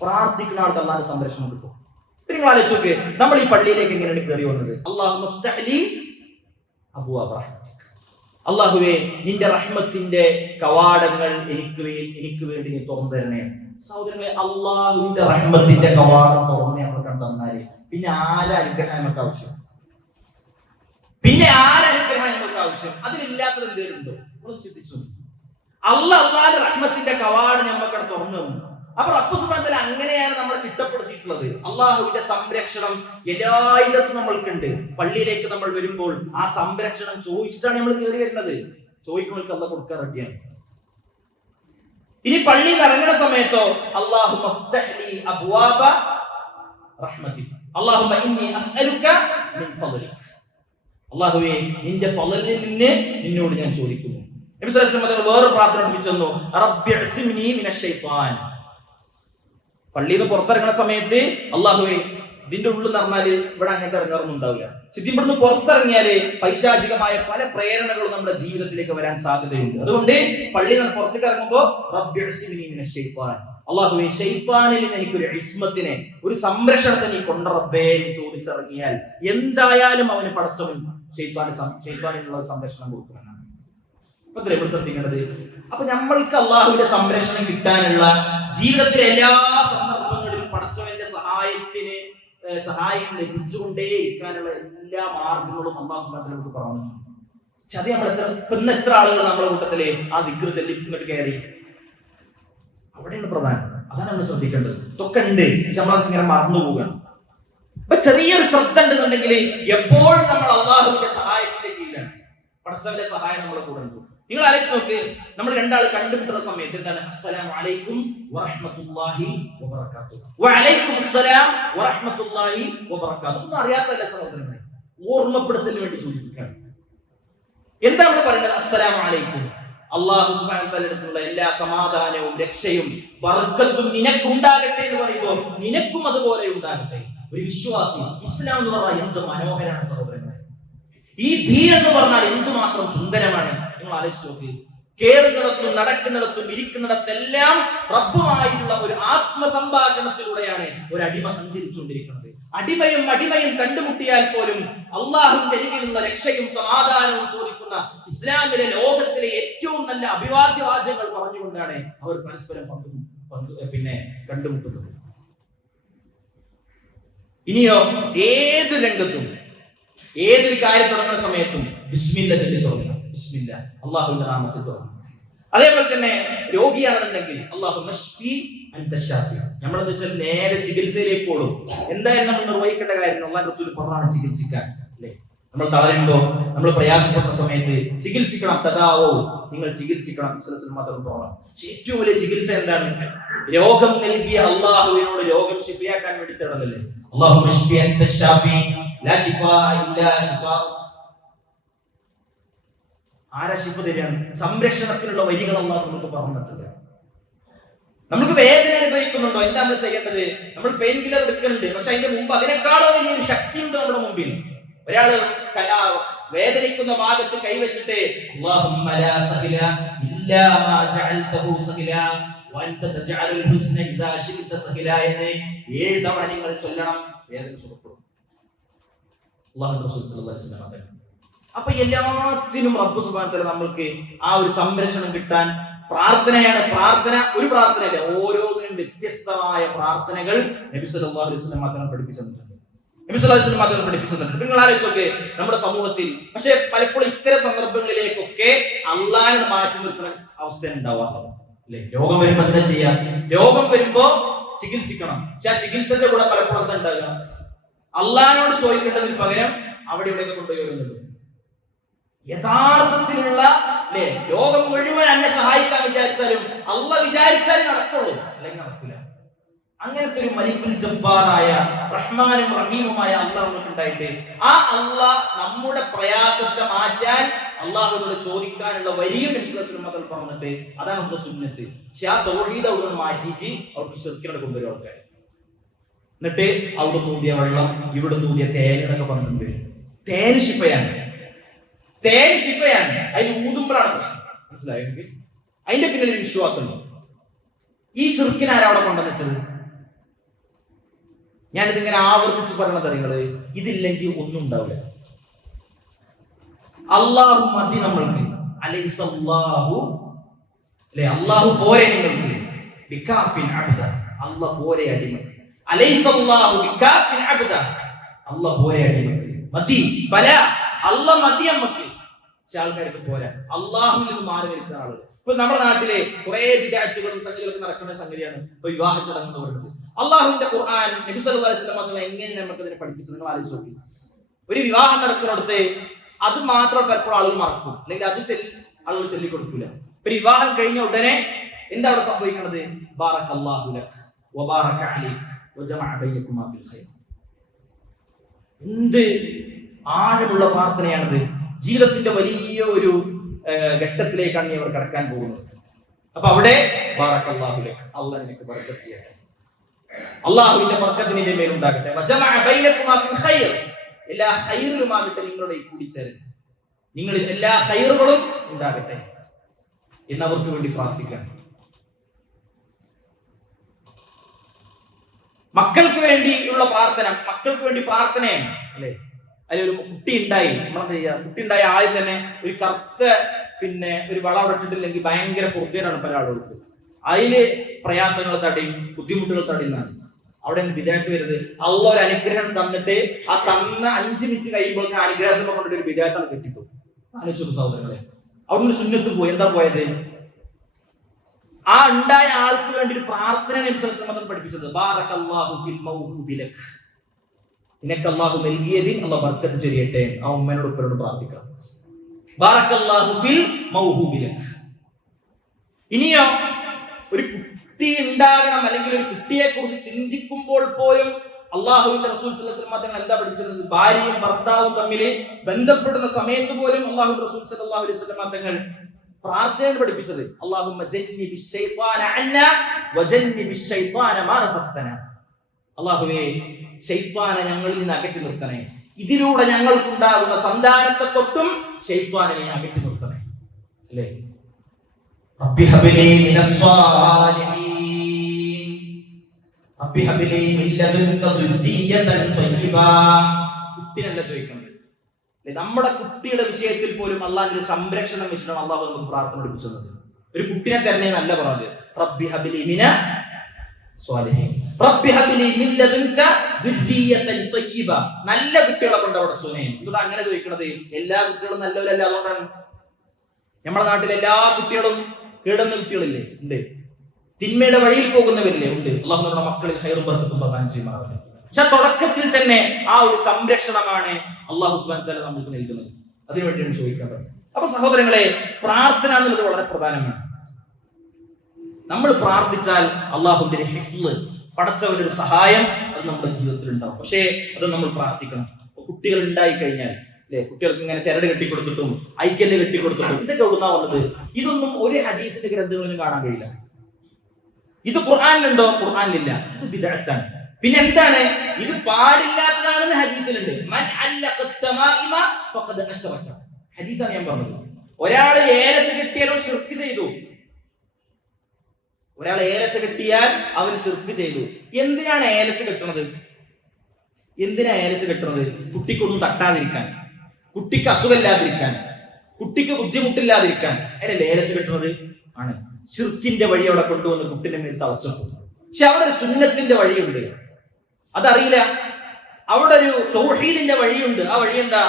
പ്രാർത്ഥിക്കുന്ന ആൾക്ക് അള്ളാഹുവിന്റെ സംരക്ഷണം കിട്ടും. നിങ്ങൾ ആലോചിച്ചോക്ക്, നമ്മൾ ഈ പള്ളിയിലേക്ക് എങ്ങനെയാണ് കയറി വന്നത്? അള്ളാഹുവേ, നിന്റെ റഹ്മത്തിന്റെ കവാടങ്ങൾ എനിക്ക് വേണ്ടി നീ തുറന്നു തരണേ. സഹോദരങ്ങളെ, അള്ളാഹുവിന്റെ റഹ്മത്തിന്റെ കവാടം തുറന്ന് നമുക്ക് തന്നാല് പിന്നെ ആരനുഗ്രഹം നമുക്ക് ആവശ്യം? അതിലില്ലാത്തത് എന്തേലുണ്ടോ? ചിന്തിച്ചു. അള്ളാഹുവിന്റെ റഹ്മത്തിന്റെ കവാടം നമുക്ക് തുറന്നു തന്നു. അപ്പൊ റബ്ബ് സുബ്ഹാനഹു വ തആല അങ്ങനെയാണ് നമ്മളെ ചിട്ടപ്പെടുത്തിയിട്ടുള്ളത്. അള്ളാഹുവിന്റെ സംരക്ഷണം എല്ലായിടത്തും നമ്മൾക്കുണ്ട്. പള്ളിയിലേക്ക് നമ്മൾ വരുമ്പോൾ ആ സംരക്ഷണം ചോദിച്ചിട്ടാണ് നമ്മൾ കയറി വരുന്നത്. ചോദിക്കുന്നവർക്ക് അള്ളാഹ് കൊടുക്കാൻ റെഡിയാണ്. ഇനി പള്ളിയിൽ ഇറങ്ങുന്ന സമയത്തോ അല്ലാഹുമ്മ ഫ്തഹ് ലി അബ്വാബ റഹ്മതിക, അല്ലാഹുമ്മ ഇന്നി അസ്അലുക മിൻ ഫളലിക. അല്ലാഹുവേ, നിന്റെ ഫളലിൽ നിന്ന് നിന്നോട് ഞാൻ ചോദിക്കുന്നു. നബി സല്ലല്ലാഹു അലൈഹി വസല്ലം വേറെ പ്രാർത്ഥന പഠിപ്പിച്ചു, റബ്ബി അസ്മിനി മിനശ് ശൈത്താൻ. പള്ളിയിൽ നിന്ന് പുറത്തിറങ്ങുന്ന സമയത്ത് അല്ലാഹുവേ, ഇതിന്റെ ഉള്ളിൽ നടന്നാല് ഇവിടെ അങ്ങനത്തെ ഇറങ്ങാറൊന്നും ഉണ്ടാവില്ല. ഇവിടുന്ന് പുറത്തിറങ്ങിയാല് പൈശാചികമായ പല പ്രേരണകളും നമ്മുടെ ജീവിതത്തിലേക്ക് വരാൻ സാധ്യതയുണ്ട്. അതുകൊണ്ട് പള്ളിയിൽ നിന്ന് പുറത്തേക്ക് ഇറങ്ങുമ്പോ റബ്ബി അസ്മിനി മിനശ് ശൈത്താൻ, അല്ലാഹുവേ, ശൈത്താനിൽ നിന്ന് എനിക്കൊരു ഇസ്മത്തിനെ, ഒരു സംരക്ഷണത്തെ നീ കൊണ്ട് റബ്ബേ എന്ന് ചോദിച്ചിറങ്ങിയാൽ എന്തായാലും അവന് പടച്ചവൻ ശൈത്താനിനുള്ള സംരക്ഷണം കൊടുക്കുമെന്നാണ്. അപ്പൊ നമ്മൾ ശ്രദ്ധിക്കേണ്ടത്, അപ്പൊ നമ്മൾക്ക് അള്ളാഹുവിന്റെ സംരക്ഷണം കിട്ടാനുള്ള ജീവിതത്തിലെ എല്ലാ സന്ദർഭങ്ങളിലും പടച്ചവന്റെ സഹായം ലഭിച്ചുകൊണ്ടേ ഇരിക്കാനുള്ള എല്ലാ മാർഗങ്ങളും അള്ളാഹു സുബ്ഹാനഹു വ തആല നമുക്ക് പറഞ്ഞിട്ടുണ്ട്. പക്ഷെ അത് നമ്മൾ എത്ര ആളുകൾ നമ്മുടെ കൂട്ടത്തില് ആ ദിക്ർ ചൊല്ലിട്ട് കയറി? അവിടെയാണ് പ്രധാനം. അതാണ് നമ്മൾ ശ്രദ്ധിക്കേണ്ടത്. ഇതൊക്കെ ഉണ്ട്, പക്ഷെ നമ്മളത് ഇങ്ങനെ മറന്നു പോവുകയാണ്. അപ്പൊ ചെറിയൊരു ശ്രദ്ധ ഉണ്ടെന്നുണ്ടെങ്കിൽ എപ്പോഴും നമ്മൾ അള്ളാഹുവിന്റെ സഹായത്തിന്റെ കീഴിലാണ്. പടച്ചവന്റെ സഹായം നമ്മുടെ കൂടെ ഉണ്ട്. നിങ്ങൾ ആലോചിച്ച് നോക്ക്, നമ്മൾ രണ്ടാൾ കണ്ടുമുട്ടുന്ന സമയത്ത് എന്താണ് അസ്സലാമു അലൈക്കും വറഹ്മത്തുള്ളാഹി വബറകാതുഹു, വഅലൈക്കും അസ്സലാം വറഹ്മത്തുള്ളാഹി വബറകാതുഹു. ഒന്നും അറിയാത്തല്ല സഹോദരങ്ങളെ, ഓർമ്മപ്പെടുത്തലിന് വേണ്ടി സൂചിപ്പിക്കുകയാണ്. എന്താ നമ്മൾ പറയുന്നത്? അസ്സലാമു അലൈക്കും, അല്ലാഹു സുബ്ഹാനഹു വ തആലയുടെ എല്ലാ സമാധാനവും രക്ഷയും ബർക്കത്തും നിനക്കുണ്ടാകട്ടെ എന്ന് പറയുമ്പോൾ നിനക്കും അതുപോലെ ഉണ്ടാകട്ടെ. ഒരു വിശ്വാസി, ഇസ്ലാം എന്ന് പറഞ്ഞാൽ എന്ത് മനോഹരമാണ് സഹോദരങ്ങളെ. ഈ ദീൻ എന്ന് പറഞ്ഞാൽ എന്തുമാത്രം സുന്ദരമാണ്. നിങ്ങൾ ആലോചിച്ച് നോക്കി, കേറുന്നിടത്തും നടക്കുന്നിടത്തും ഇരിക്കുന്നിടത്തെല്ലാം റബ്ബുമായിട്ടുള്ള ഒരു ആത്മസംഭാഷണത്തിലൂടെയാണ് ഒരു അടിമ സഞ്ചരിച്ചുകൊണ്ടിരിക്കുന്നത്. അടിമയും കണ്ടുമുട്ടിയാൽ പോലും അള്ളാഹുവിന്റെ അരികിലുള്ള രക്ഷയും സമാധാനവും ചോദിക്കുന്ന ഇസ്ലാമിലെ ലോകത്തിലെ ഏറ്റവും നല്ല അഭിവാദ്യവാചകങ്ങൾ പറഞ്ഞുകൊണ്ടാണ് അവർ പരസ്പരം കണ്ടുമുട്ടുന്നത്. ഇനിയോ ഏത് രംഗത്തും ഏതൊരു കാര്യം തുടങ്ങുന്ന സമയത്തും ബിസ്മില്ല ചൊല്ലി തുടങ്ങണം. ബിസ്മില്ല, അള്ളാഹുവിന്റെ നാമത്തിൽ തുടങ്ങണം. അതേപോലെ തന്നെ രോഗിയാണെന്നുണ്ടെങ്കിൽ അല്ലാഹുമ്മ ശ്ഫി അൻത ശാഫി. നമ്മളെന്ന് വെച്ചാൽ നേരെ ചികിത്സയിലേക്ക് പോകും. എന്തായാലും നമ്മൾ നിർവഹിക്കേണ്ട കാര്യം അല്ലാഹുവിന്റെ റസൂൽ പറഞ്ഞാണ് ചികിത്സിക്കാൻ, അല്ലേ? നമ്മൾ തളരുമ്പോ, നമ്മൾ പ്രയാസപ്പെടുന്ന സമയത്ത് ചികിത്സിക്കണം. തദാവോ, നിങ്ങൾ ചികിത്സിക്കണം. മാത്രം പോകണം. ഏറ്റവും വലിയ ചികിത്സ എന്താണ്? രോഗം നൽകിയ അള്ളാഹുവിനോട് രോഗം ശിഫയാക്കാൻ വേണ്ടി തേടലല്ലേ? അല്ലാഹുമ്മ ശ്ഫി അൻത ശാഫി ലാ ശിഫാ ഇല്ലാ ശിഫാ. ആരാ ശിഫ തരാണ്? സംരക്ഷണത്തിനുള്ള വരികൾ അല്ലാഹു നമുക്ക് പറഞ്ഞിട്ടുണ്ട്. നമുക്ക് വേദന അനുഭവിക്കുന്നുണ്ടോ? എന്താ നമ്മൾ ചെയ്യേണ്ടത്? നമ്മൾ പെയിൻ കില്ലർ എടുക്കുന്നുണ്ട്, പക്ഷെ അതിന്റെ മുമ്പ് അതിനേക്കാളോ വലിയൊരു ശക്തിയുണ്ട് നമ്മുടെ മുമ്പിൽ. ഒരാള് വേദനിക്കുന്ന ഭാഗത്ത് കൈവച്ചിട്ട് അല്ലാഹുമ്മ ലാ സഹില ഇല്ലാ മാ ജഅൽതഹു സഹില വഅൻത തജഅലുൽ ഹുസ്ന ഇദാ ശിഇത സഹില എന്ന് 7 തവണ നിങ്ങൾ ചൊല്ലണം. വേദന സുഖപ്പെടും. അല്ലാഹുവിന്റെ റസൂൽ സല്ലല്ലാഹു അലൈഹി വസല്ലം പറഞ്ഞു. അപ്പൊ എല്ലാത്തിനും റബ്ബ് സുബ്ഹാനഹു വ തആല നമുക്ക് ആ ഒരു സംരക്ഷണം കിട്ടാൻ പ്രാർത്ഥനയാണ്. ഒരു പ്രാർത്ഥനയല്ല, ഓരോന്നിനും വ്യത്യസ്തമായ പ്രാർത്ഥനകൾ നബി സല്ലല്ലാഹു അലൈഹി വസല്ലം മാത്രം പഠിപ്പിച്ചിട്ടുണ്ട്. നിങ്ങൾ ആലോചിച്ചൊക്കെ നമ്മുടെ സമൂഹത്തിൽ പക്ഷെ പലപ്പോഴും ഇത്തരം സന്ദർഭങ്ങളിലേക്കൊക്കെ അള്ളാഹിനെ മാറ്റി നിർത്തുന്ന അവസ്ഥ ഉണ്ടാവാറുള്ളത്, അല്ലെ? രോഗം വരുമ്പോ എന്താ ചെയ്യാം? രോഗം വരുമ്പോ ചികിത്സിക്കണം. പക്ഷെ ആ ചികിത്സയുടെ കൂടെ പലപ്പോഴും എന്താ ഉണ്ടാകുക? അള്ളാഹിനോട് ചോദിക്കേണ്ടതിന് പകരം അവിടെ ഇവിടെയൊക്കെ കൊണ്ടുപോയി വരുന്നുള്ളൂ. യഥാർത്ഥത്തിലുള്ള ലോകം മുഴുവൻ എന്നെ സഹായിക്കാൻ വിചാരിച്ചാലും അള്ളാഹ് വിചാരിച്ചാലേ നടക്കുള്ളൂ, അല്ലെങ്കിൽ നടക്കില്ല. അങ്ങനത്തെ ഒരു മലിക്കുൽ ജബ്ബാറായ റഹ്മാനും റഹീമുമായ അള്ളാഹ് നമുക്കുണ്ടായിട്ട് ആ അള്ളാഹ് നമ്മുടെ പ്രയാസത്തെ മാറ്റാൻ അള്ളാഹുവിനോട് ചോദിക്കാനുള്ള വലിയ മക്കൾ പറഞ്ഞിട്ട് അതാണ് നമ്മുടെ സുന്നത്ത്. പക്ഷെ ആ തൗഹീദ് അവിടെ മാറ്റിയിട്ട് അവർക്ക് ശിർക്കിനോട് കൊണ്ടുവരും ആൾക്കാർ. എന്നിട്ട് അവിടെ തൂതിയ വെള്ളം, ഇവിടെ തൂതിയ തേൻ എന്നൊക്കെ പറഞ്ഞിട്ടുണ്ട്. തേൻ ശിഫയാണ്, അതിൽ ഊതുമ്പോഴാണ് പ്രശ്നം. മനസ്സിലായെങ്കിൽ അതിന്റെ പിന്നിൽ വിശ്വാസമുണ്ട്. ഈ ശിർക്കിനെ ആരാ അവിടെ കൊണ്ടുവച്ചത്? ഞാനിതിങ്ങനെ ആവർത്തിച്ച് പറഞ്ഞത് നിങ്ങള്, ഇതില്ലെങ്കിൽ ഒന്നും ഉണ്ടാവില്ല. അള്ളാഹു മതി നമ്മൾക്ക്. അലൈസല്ലാഹു, അല്ലെ? അള്ളാഹു പോരെ നിങ്ങൾക്ക്. ബികാഫിൻ അബ്ദ, അല്ലാഹ് പോരെ അടിമക്ക്. അലൈസല്ലാഹു ബികാഫിൻ അബ്ദ, അല്ലാഹ് പോരെ അടിമക്ക്. മതി ബല, അല്ലാഹ് മതി നമുക്ക്. ചില ആൾക്കാർക്ക് പോരാ, അള്ളാഹുവിൽ നിന്ന് മാറി നിൽക്കുന്ന ആളുകൾ. ഇപ്പൊ നമ്മുടെ നാട്ടിലെ കുറെ വിദ്യാർത്ഥികളും സംഗതികളൊക്കെ നടക്കുന്ന സംഗതിയാണ് ഇപ്പൊ വിവാഹ ചടങ്ങ് എന്ന് പറയുന്നത്. അള്ളാഹുവിന്റെ ഖുർആൻ നബി സല്ലല്ലാഹു അലൈഹി വസല്ലം എങ്ങനെ നമുക്ക് ഇതിനെ പഠിപ്പിച്ചു? നിങ്ങൾ ആലോചിച്ച് നോക്കി. ഒരു വിവാഹം നടക്കുന്നിടത്ത് അത് മാത്രം പലപ്പോഴും ആളുകൾ മറക്കും, അല്ലെങ്കിൽ അത് ആളുകൾ ചൊല്ലിക്കൊടുക്കൂല. ഒരു വിവാഹം കഴിഞ്ഞ ഉടനെ എന്താ അവിടെ സംഭവിക്കുന്നത്? ബാറകല്ലാഹു ലക വബാറക അലൈക വജമഅ ബൈനകുമാ ഫിൽ ഖൈർ. എന്ത് ആഴമുള്ള പ്രാർത്ഥനയാണത്! ജീവിതത്തിന്റെ വലിയ ഒരു ഘട്ടത്തിലേക്കാണ് അവർ കടക്കാൻ പോകുന്നത്. അപ്പൊ അവിടെ ബാറകല്ലാഹു ലക, അല്ലാഹു നിനക്ക് ബർക്കത്ത് ചെയ്യട്ടെ, അല്ലാഹുവിന്റെ ബർക്കത്ത് നിന്റെ മേൽ ഉണ്ടാകട്ടെ. വജമഅ ബൈനകുമാ ഫിൽ ഖൈർ, എല്ലാ ഖൈറിലുമാകട്ടെ നിങ്ങളുടെ കൂടിച്ചേരൽ, നിങ്ങളിൽ എല്ലാ ഖൈറുകളും ഉണ്ടാകട്ടെ എന്നവർക്ക് വേണ്ടി പ്രാർത്ഥിക്കണം. മക്കൾക്ക് വേണ്ടിയുള്ള പ്രാർത്ഥന, മക്കൾക്ക് വേണ്ടി പ്രാർത്ഥനയാണ്, അല്ലെ? അതിലൊരു കുട്ടി ഉണ്ടായി, നമ്മളെന്താ ചെയ്യുക? കുട്ടി ഉണ്ടായ ആദ്യം തന്നെ ഒരു കറുത്ത ഒരു വള ഇട്ടിട്ടില്ലെങ്കിൽ ഭയങ്കര പൊറുതിയാണ് പല ആളുകൾക്ക്. അതില് പ്രയാസങ്ങൾ തടയും, ബുദ്ധിമുട്ടുകൾ തടയുന്നതാണ്. അവിടെ വിദ്യാർത്ഥി വരുന്നത് അള്ളാഹ് ഒരു അനുഗ്രഹം തന്നിട്ട് ആ തന്ന 5 മിനിറ്റ് കഴിയുമ്പോൾ അനുഗ്രഹത്തിൽ കൊണ്ടിട്ട് ഒരു വിദ്യാർത്ഥി കെട്ടിട്ടു. ആലോചിച്ചു സഹോദരങ്ങളെ, അവിടെ സുന്നത്ത് പോയി. എന്താ പോയത്? ആ ഉണ്ടായ ആൾക്ക് വേണ്ടി ഒരു പ്രാർത്ഥന പഠിപ്പിച്ചത്. ബാറകല്ലാഹു ഫിൽ മൗഹൂബി ലക, നിനക്ക് അള്ളാഹു നൽകിയതിൽ അള്ളാഹ് ബർക്കത്ത് ചൊരിയട്ടെ. ആ ഉമ്മനോട് ഉപ്പനോട് പ്രാർത്ഥിക്കാം. ബാറക്കല്ലാഹു ഫിൽ മൗഹൂബി ലക്. ഇനിയോ ഒരു കുട്ടി ഉണ്ടാകണം, അല്ലെങ്കിൽ ഒരു കുട്ടിയെ കുറിച്ച് ചിന്തിക്കുമ്പോൾ പോലും അള്ളാഹുവിന്റെ റസൂൽ സല്ലല്ലാഹു അലൈഹി വസല്ലം തങ്ങൾ എന്താ പഠിപ്പിച്ചത്? ഭാര്യയും ഭർത്താവും തമ്മിൽ ബന്ധപ്പെടുന്ന സമയത്ത് പോലും അള്ളാഹു റസൂൽ സല്ലല്ലാഹു അലൈഹി വസല്ലം തങ്ങൾ പ്രാർത്ഥനയാണ് പഠിപ്പിച്ചത്. അല്ലാഹുമ്മ ജന്നിബിശ് ശൈത്വാന അന്നാ വജന്നിബിശ് ശൈത്വാന മാ റസഖ്തനാ. അല്ലാഹുവേ, ശൈത്വാനെ ഞങ്ങളിൽ നിന്ന് അകറ്റി നിർത്തണേ, ഇതിലൂടെ ഞങ്ങൾക്കുണ്ടാകുന്ന സന്താനത്തെ തൊട്ടും ശൈത്വാനെ അകറ്റി നിർത്തണേ. അല്ലേ? റബ്ബി ഹബ്ലി മിനസ് സ്വാലിഹീൻ റബ്ബി ഹബ്ലി മിൻ ലദുൻക ദുർരിയതൻ തയ്യിബാ. കുട്ടിയല്ല ചോദിക്കുന്നത്. നമ്മുടെ കുട്ടിയുടെ വിഷയത്തിൽ പോലും അള്ളാഹിന്റെ ഒരു സംരക്ഷണം വെച്ചിട്ടാണ് അള്ളാഹു നമുക്ക് പ്രാർത്ഥന പഠിപ്പിച്ചത്. ഒരു കുട്ടിനെ തന്നെ നല്ല പറഞ്ഞത് റബ്ബി ഹബ്ലി മിനസ് സ്വാലിഹീൻ റബ്ബി ഹബ്ലി മിൻ ലദുൻക ദുർരിയതൻ തയ്യിബ. നല്ല കുട്ടികളെ കൊണ്ട് അവിടെ സുനേ. എന്തുകൊണ്ട് അങ്ങനെ ചോദിക്കുന്നത്? എല്ലാ കുട്ടികളും നല്ലവരല്ല. അതുകൊണ്ടാണ് നമ്മുടെ നാട്ടിലെ എല്ലാ കുട്ടികളും കേടുന്ന കുട്ടികളില്ലേ? ഉണ്ട്. തിന്മയുടെ വഴിയിൽ പോകുന്നവരില്ലേ? ഉണ്ട്. അള്ളാഹു നമ്മുടെ മക്കളിൽ ഖൈറും ബർക്കത്തും പ്രദാനം ചെയ്യുമാറാകട്ടെ. പക്ഷെ തുടക്കത്തിൽ തന്നെ ആ ഒരു സംരക്ഷണമാണ് അള്ളാഹു സുബ്ഹാനഹു വ തആല നമുക്ക് നൽകുന്നത്. അതിനുവേണ്ടിയാണ് ചോദിക്കേണ്ടത്. അപ്പൊ സഹോദരങ്ങളെ, പ്രാർത്ഥന എന്നുള്ളത് വളരെ പ്രധാനമാണ്. നമ്മൾ പ്രാർത്ഥിച്ചാൽ അള്ളാഹുവിന്റെ ഹിഫ്ള്, പടച്ചവന്റെ ഒരു സഹായം അത് നമ്മുടെ ജീവിതത്തിൽ ഉണ്ടാവും. പക്ഷേ അത് നമ്മൾ പ്രാർത്ഥിക്കണം. കുട്ടികൾ ഉണ്ടായി കഴിഞ്ഞാൽ കുട്ടികൾക്ക് ഇങ്ങനെ ചരട് കെട്ടിക്കൊടുത്തിട്ടും ഐക്യല് കെട്ടിക്കൊടുത്തിട്ടും ഇതൊക്കെ എവിടുന്നാ വന്നത്? ഇതൊന്നും ഒരു ഹദീസിന്റെ ഗ്രന്ഥങ്ങളിലും കാണാൻ കഴിയില്ല. ഇത് ഖുർആനിലുണ്ടോ? ഖുർആനിലില്ല. ഇത് ബിദ്അത്താണ്. പിന്നെ എന്താണ്? ഇത് പാടില്ലാത്തതാണെന്ന് ഹദീസിലുണ്ട്. മൻ അല്ലഖ തമാഇമ ഫഖദ് അശ്റക. ഹദീസാണ് ഞാൻ പറഞ്ഞത്. ഒരാൾ ഏലസ് കെട്ടിയാലോ ശിർക്ക് ചെയ്തു. ഒരാൾ ഏലസ് കെട്ടിയാൽ അവൻ ശിർക്ക് ചെയ്തു. എന്തിനാണ് ഏലസ് കെട്ടുന്നത്? എന്തിനാ ഏലസ് കെട്ടുന്നത്? കുട്ടിക്കൊന്നും തട്ടാതിരിക്കാൻ, കുട്ടിക്ക് അസുഖമില്ലാതിരിക്കാൻ, കുട്ടിക്ക് ബുദ്ധിമുട്ടില്ലാതിരിക്കാൻ. അതിനല്ലേ ഏലസ് കെട്ടുന്നത്? ആണ്. ശിർക്കിന്റെ വഴി അവിടെ കൊണ്ടുവന്ന് കുട്ടിന്റെ മേൽ തളച്ചു. പക്ഷെ അവിടെ ഒരു സുന്നത്തിന്റെ വഴിയുണ്ട്, അതറിയില്ല. അവിടെ ഒരു തൗഹീദിന്റെ വഴിയുണ്ട്. ആ വഴി എന്താ?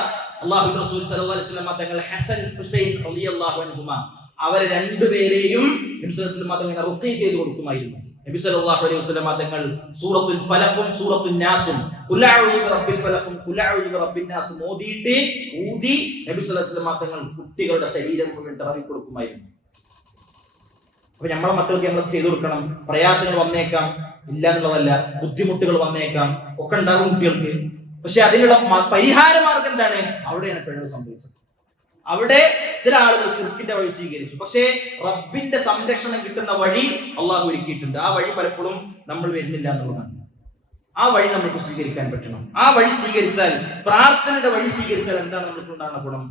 അല്ലാഹു റസൂൽ സല്ലല്ലാഹു അലൈഹി വസല്ലം തങ്ങൾ ഹസൻ ഹുസൈൻ റളിയല്ലാഹു അൻഹുമാ അവരെ രണ്ടുപേരെയും നബി സല്ലല്ലാഹു അലൈഹി വസല്ലം തങ്ങൾ റുഖ്യ ചെയ്തു കൊടുക്കുമായിരുന്നു. നബി സല്ലല്ലാഹു അലൈഹി വസല്ലം തങ്ങൾ സൂറത്തുൽ ഫലഖും സൂറത്തുൻ നാസും ഖുൽ അഊദു ബിറബ്ബിൽ ഫലഖും ഖുൽ അഊദു ബിറബ്ബിൻ നാസ് ഓതിയിട്ട് ഊതി നബി സല്ലല്ലാഹു അലൈഹി വസല്ലം തങ്ങൾ കുട്ടികളുടെ ശരീരം മുഴുവൻ തടവി കൊടുക്കുമായിരുന്നു. അപ്പൊ നമ്മളെ മക്കൾക്ക് നമ്മൾ ചെയ്തു കൊടുക്കണം. പ്രയാസങ്ങൾ വന്നേക്കാം, ഇല്ല എന്നുള്ളതല്ല, ബുദ്ധിമുട്ടുകൾ വന്നേക്കാം, ഒക്കെ ഉണ്ടാകും കുട്ടികൾക്ക്. പക്ഷെ അതിനുള്ള പരിഹാര മാർഗം എന്താണ്? അവിടെയാണ് പിഴവ് സംഭവിച്ചത്. അവിടെ ചില ആളുകൾ ശിർക്കിന്റെ വഴി സ്വീകരിച്ചു. പക്ഷേ റബ്ബിന്റെ സംരക്ഷണം കിട്ടുന്ന വഴി അള്ളാഹു ഒരുക്കിയിട്ടുണ്ട്. ആ വഴി പലപ്പോഴും നമ്മൾ വരുന്നില്ല എന്നുള്ളതാണ്. ആ വഴി നമുക്ക് സ്വീകരിക്കാൻ പറ്റണം. ആ വഴി സ്വീകരിച്ചാൽ, പ്രാർത്ഥനയുടെ വഴി സ്വീകരിച്ചാൽ എന്താണ് നമുക്ക് ഉണ്ടാകുന്ന ഗുണം?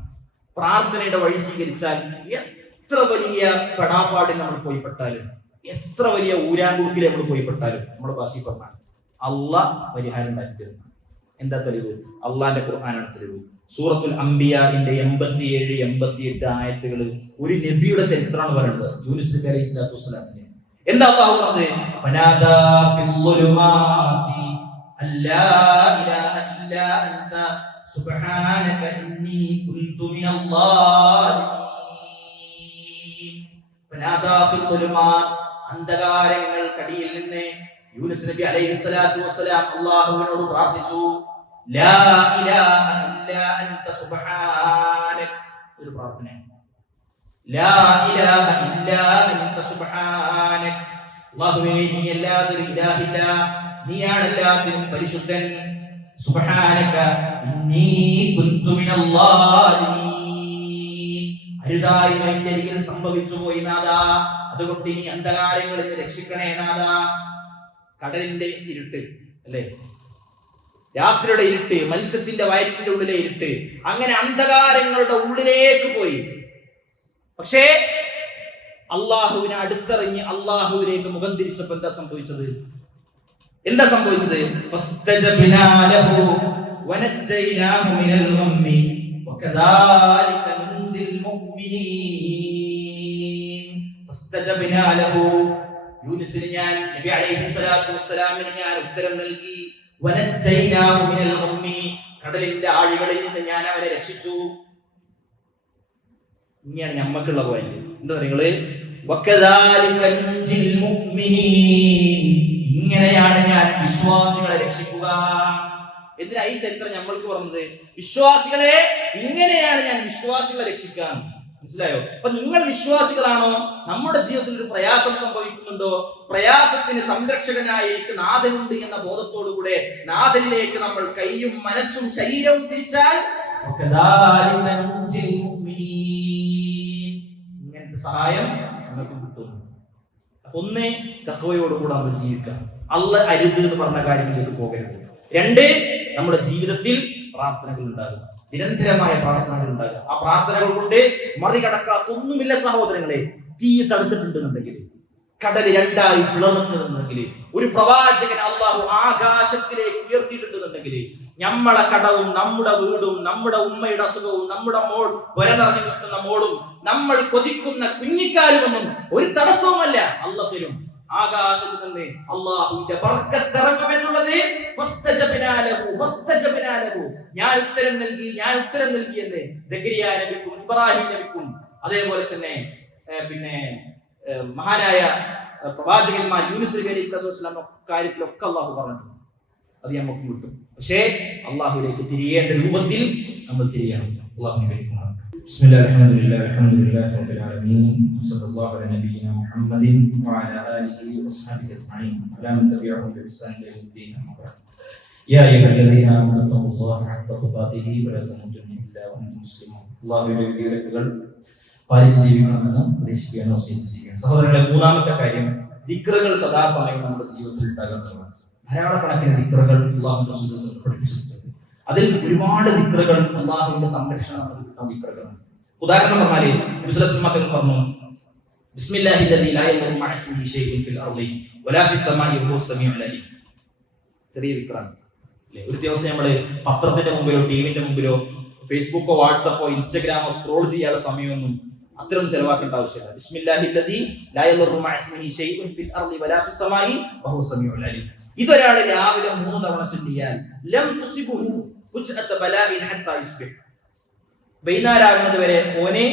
പ്രാർത്ഥനയുടെ വഴി സ്വീകരിച്ചാൽ എത്ര വലിയ പെടാപ്പാടിൽ നമ്മൾ പോയിപ്പെട്ടാലും, എത്ര വലിയ ഊരാങ്കൂട്ടിൽ നമ്മൾ പോയിപ്പെട്ടാലും, നമ്മുടെ ഭാഷയിൽ പറഞ്ഞാൽ അള്ളാഹ് പരിഹാരം ഉണ്ടാക്കി തരുന്നു. എന്താ തെളിവ്? അള്ളാന്റെ ഖുർആനാണ് തെളിവ്. സൂറത്തുൽ അംബിയാന്റെ 87, 88 ആയത്തുകൾ ഒരു നബിയുടെ ചരിത്രമാണ് പറയുന്നത്. യൂനുസ് നബി അലൈഹി സ്വലാത്തു വസ്സലാമിന്റെ. എന്താ അല്ലാഹു പറഞ്ഞത്? ഫനാദാ ഫിൽ ളുലുമാതി അല്ലാ ഇലാഹ ഇല്ലാ അൻത സുബ്ഹാനക ഇന്നി കുൻതു മിനൽ ളാലിമീൻ. ഫനാദാ ഫിൽ ളുലുമാത്, അന്ധകാരങ്ങൾക്കടിയിൽ നിന്ന് യൂനുസ് നബി അലൈഹി സ്വലാത്തു വസ്സലാം അല്ലാഹുവിനോട് പ്രാർത്ഥിച്ചു. ലാ ഇലാഹ ഇല്ലാ അൻത സുബ്ഹാനക. ഒരു പ്രാർത്ഥന. ലാ ഇലാഹ ഇല്ലാ അൻത സുബ്ഹാനക. അല്ലാഹുവേ, നീ അല്ലാതെ ഒരു ഇലാഹില്ല, നീയാണ് എല്ലാത്തിനും പരിശുദ്ധൻ. സുബ്ഹാനക ഇന്നി കുൻതു മിനൽ ളാലിമീൻ. അരുതായ്മ എന്റെ അരികിൽ സംഭവിച്ചു പോയി നാഥാ, അതുകൊണ്ട് ഇനി അന്ധകാരങ്ങളിൽ നിന്ന് രക്ഷിക്കണേ നാഥാ. കടലിന്റെ ഇരുട്ട് അല്ലേ, രാത്രിയുടെ ഇരുട്ട്, മത്സ്യത്തിന്റെ വയറ്റിന്റെ ഉള്ളിലെ ഇരുട്ട്, അങ്ങനെ അന്ധകാരങ്ങളുടെ ഉള്ളിലേക്ക് പോയി. പക്ഷേ അള്ളാഹുവിനെ അടുത്തറിഞ്ഞ് അള്ളാഹുവിലേക്ക് മുഖം തിരിച്ചപ്പോൾ എന്താ സംഭവിച്ചത്? ഫസ്തജബ്നാ ലഹു വനജ്ജയ്നാഹു മിനൽ ഗമ്മി വകദാലിക നുൻസിൽ മുഅ്മിനീൻ. ഫസ്തജബ്നാ ലഹു, യൂനുസിന് ഞാൻ, നബി അലൈഹി സ്വലാത്തു വസ്സലാമിന് ഞാൻ ഉത്തരം നൽകി. വനജ്ജയ്നാഹു മിനൽ ഗമ്മി, കടലിന്റെ ആഴികളിൽ നിന്ന് ഞാൻ അവനെ രക്ഷിച്ചു. ഇങ്ങനെയാണ് നമ്മക്കുള്ള പോയിന്റ്. എന്താ നിങ്ങള്? വകദാലിക നുൻസിൽ മുഅ്മിനീൻ, ഇങ്ങനെയാണ് ഞാൻ വിശ്വാസികളെ രക്ഷിക്കുക. എന്തിനാ ഈ ചരിത്രം നമ്മൾക്ക് പറഞ്ഞത്? വിശ്വാസികളെ, ഇങ്ങനെയാണ് ഞാൻ വിശ്വാസികളെ രക്ഷിക്കാൻ. മനസ്സിലായോ? അപ്പൊ നിങ്ങൾ വിശ്വാസികളാണോ? നമ്മുടെ ജീവിതത്തിൽ ഒരു പ്രയാസം സംഭവിക്കുന്നുണ്ടോ? പ്രയാസത്തിന് സംരക്ഷകനായി എനിക്ക് നാഥനുണ്ട് എന്ന ബോധത്തോടുകൂടെ നാഥനിലേക്ക് നമ്മൾ കൈയും മനസ്സും ശരീരവും തിരിച്ചാൽ ഇങ്ങനത്തെ സഹായം നമുക്ക് കിട്ടും. ഒന്ന്, തഖ്വയോടുകൂടെ നമ്മൾ ജീവിക്കാം. അല്ലാഹ് അരുത് എന്ന് പറഞ്ഞ കാര്യങ്ങളിലേക്ക് പോകരുത്. രണ്ട്, നമ്മുടെ ജീവിതത്തിൽ പ്രാർത്ഥനകൾ ഉണ്ടാകും, നിരന്തരമായ പ്രാർത്ഥനകൾ ഉണ്ടാകുക. ആ പ്രാർത്ഥനകൾ കൊണ്ട് മറികടക്കാത്തൊന്നുമില്ല സഹോദരങ്ങളെ. തീ തടുത്തിട്ടുണ്ടെന്നുണ്ടെങ്കിൽ, കടൽ രണ്ടായി പിളർന്നിട്ടുണ്ടെന്നുണ്ടെങ്കിൽ, ഒരു പ്രവാചകൻ അള്ളാഹു ആകാശത്തിലേക്ക് ഉയർത്തിയിട്ടുണ്ടെന്നുണ്ടെങ്കിൽ, നമ്മളെ കടവും നമ്മുടെ വീടും നമ്മുടെ ഉമ്മയുടെ അസുഖവും നമ്മുടെ മോൾ വരനിറഞ്ഞു നിൽക്കുന്ന മോളും നമ്മൾ കൊതിക്കുന്ന കുഞ്ഞിക്കാലുമൊന്നും ഒരു തടസ്സവുമല്ല. അല്ലാഹു തരും. ആകാശത്ത് നിന്ന് അല്ലാഹുവിന്റെ ബർക്കത്ത് ഇറങ്ങുമെന്നുള്ളത് ഞാൻ ഉത്തരം നൽകി എന്ന് സക്കരിയ നബിക്കും ഇബ്രാഹിം നബിക്കും അതേപോലെ തന്നെ മഹാനായ പ്രവാചകന്മാർ യൂനുസ് നബി അലൈഹി സ്വലാത്തു വസ്സലാം കാര്യത്തിലൊക്കെ അള്ളാഹു പറഞ്ഞിട്ടുണ്ട്. അത് നമുക്ക് കിട്ടും. പക്ഷേ അള്ളാഹുവിലേക്ക് തിരിയേണ്ട രൂപത്തിൽ നമ്മൾ തിരിയണം. അള്ളാഹുവിനെ بسم الله الحمد لله رب العالمين وصلى الله على نبينا محمد وعلى اله وصحبه اجمعين وعلى من تبعهم باحسان الى يوم الدين. اما بعد يا ايها الذين امنوا اتقوا الله حق تقاته ولا تموتن الا وانتم مسلمون. അല്ലാഹുവിന്റെ വിധികൾ പാലിച്ച് ജീവിക്കണമെന്ന് പ്രതീക്ഷിക്കുകയാണ്, വസിയത്ത് ചെയ്യുകയാണ്. സഹോദരങ്ങളെ, മൂന്നാമത്തെ കാര്യം, ദിക്റുകൾ സദാസമയം നമ്മുടെ ജീവിതത്തിൽ ഉണ്ടാകുന്നതാണ്. ധാരാളക്കണക്കിന് ദിക്റുകൾ അല്ലാഹുവിന്റെ റസൂൽ പഠിപ്പിച്ചിട്ടുണ്ട്. അതിൽ ഒരുപാട് ദിക്റുകൾ അല്ലാഹുവിന്റെ സംരക്ഷണം നൽകുന്ന ദിക്റുകളാണ്. ഉദാഹരണം പറഞ്ഞാൽ നബി സല്ലല്ലാഹു അലൈഹി വസല്ലം പറഞ്ഞു, ബിസ്മില്ലാഹിൽ ലദീ ലാ യദുറു മഅ ഇസ്മിഹി ശൈഉൻ ഫിൽ അർളി വലാ ഫിസ് സമാഇ വഹുവ സമീഉൽ അലീം. ചെറിയ ദിക്റാണ് അല്ലേ? ഒരു ദിവസം നമ്മൾ പത്രത്തിന്റെ മുമ്പിലോ ടിവിന്റെ മുമ്പിലോ ഫേസ്ബുക്കോ വാട്സാപ്പോ ഇൻസ്റ്റാഗ്രാമോ സ്ക്രോൾ ചെയ്യാനുള്ള സമയമൊന്നും അത്രയും ചെലവാക്കേണ്ട ആവശ്യമില്ല. ബിസ്മില്ലാഹിൽ ലദീ ലാ യദുറു മഅ ഇസ്മിഹി ശൈഉൻ ഫിൽ അർളി വലാ ഫിസ് സമാഇ വഹുവ സമീഉൽ അലീം. ഇതൊരാൾ രാവിലെ 3 തവണ ചൊല്ലിയാൽ ലം തുസിബുഹു ഫുജ്അത ബലാഇൻ ഹത്താ യുസ്ബിഹ്, വൈകുന്നേരമാകുന്നത് വരെ ഓനെ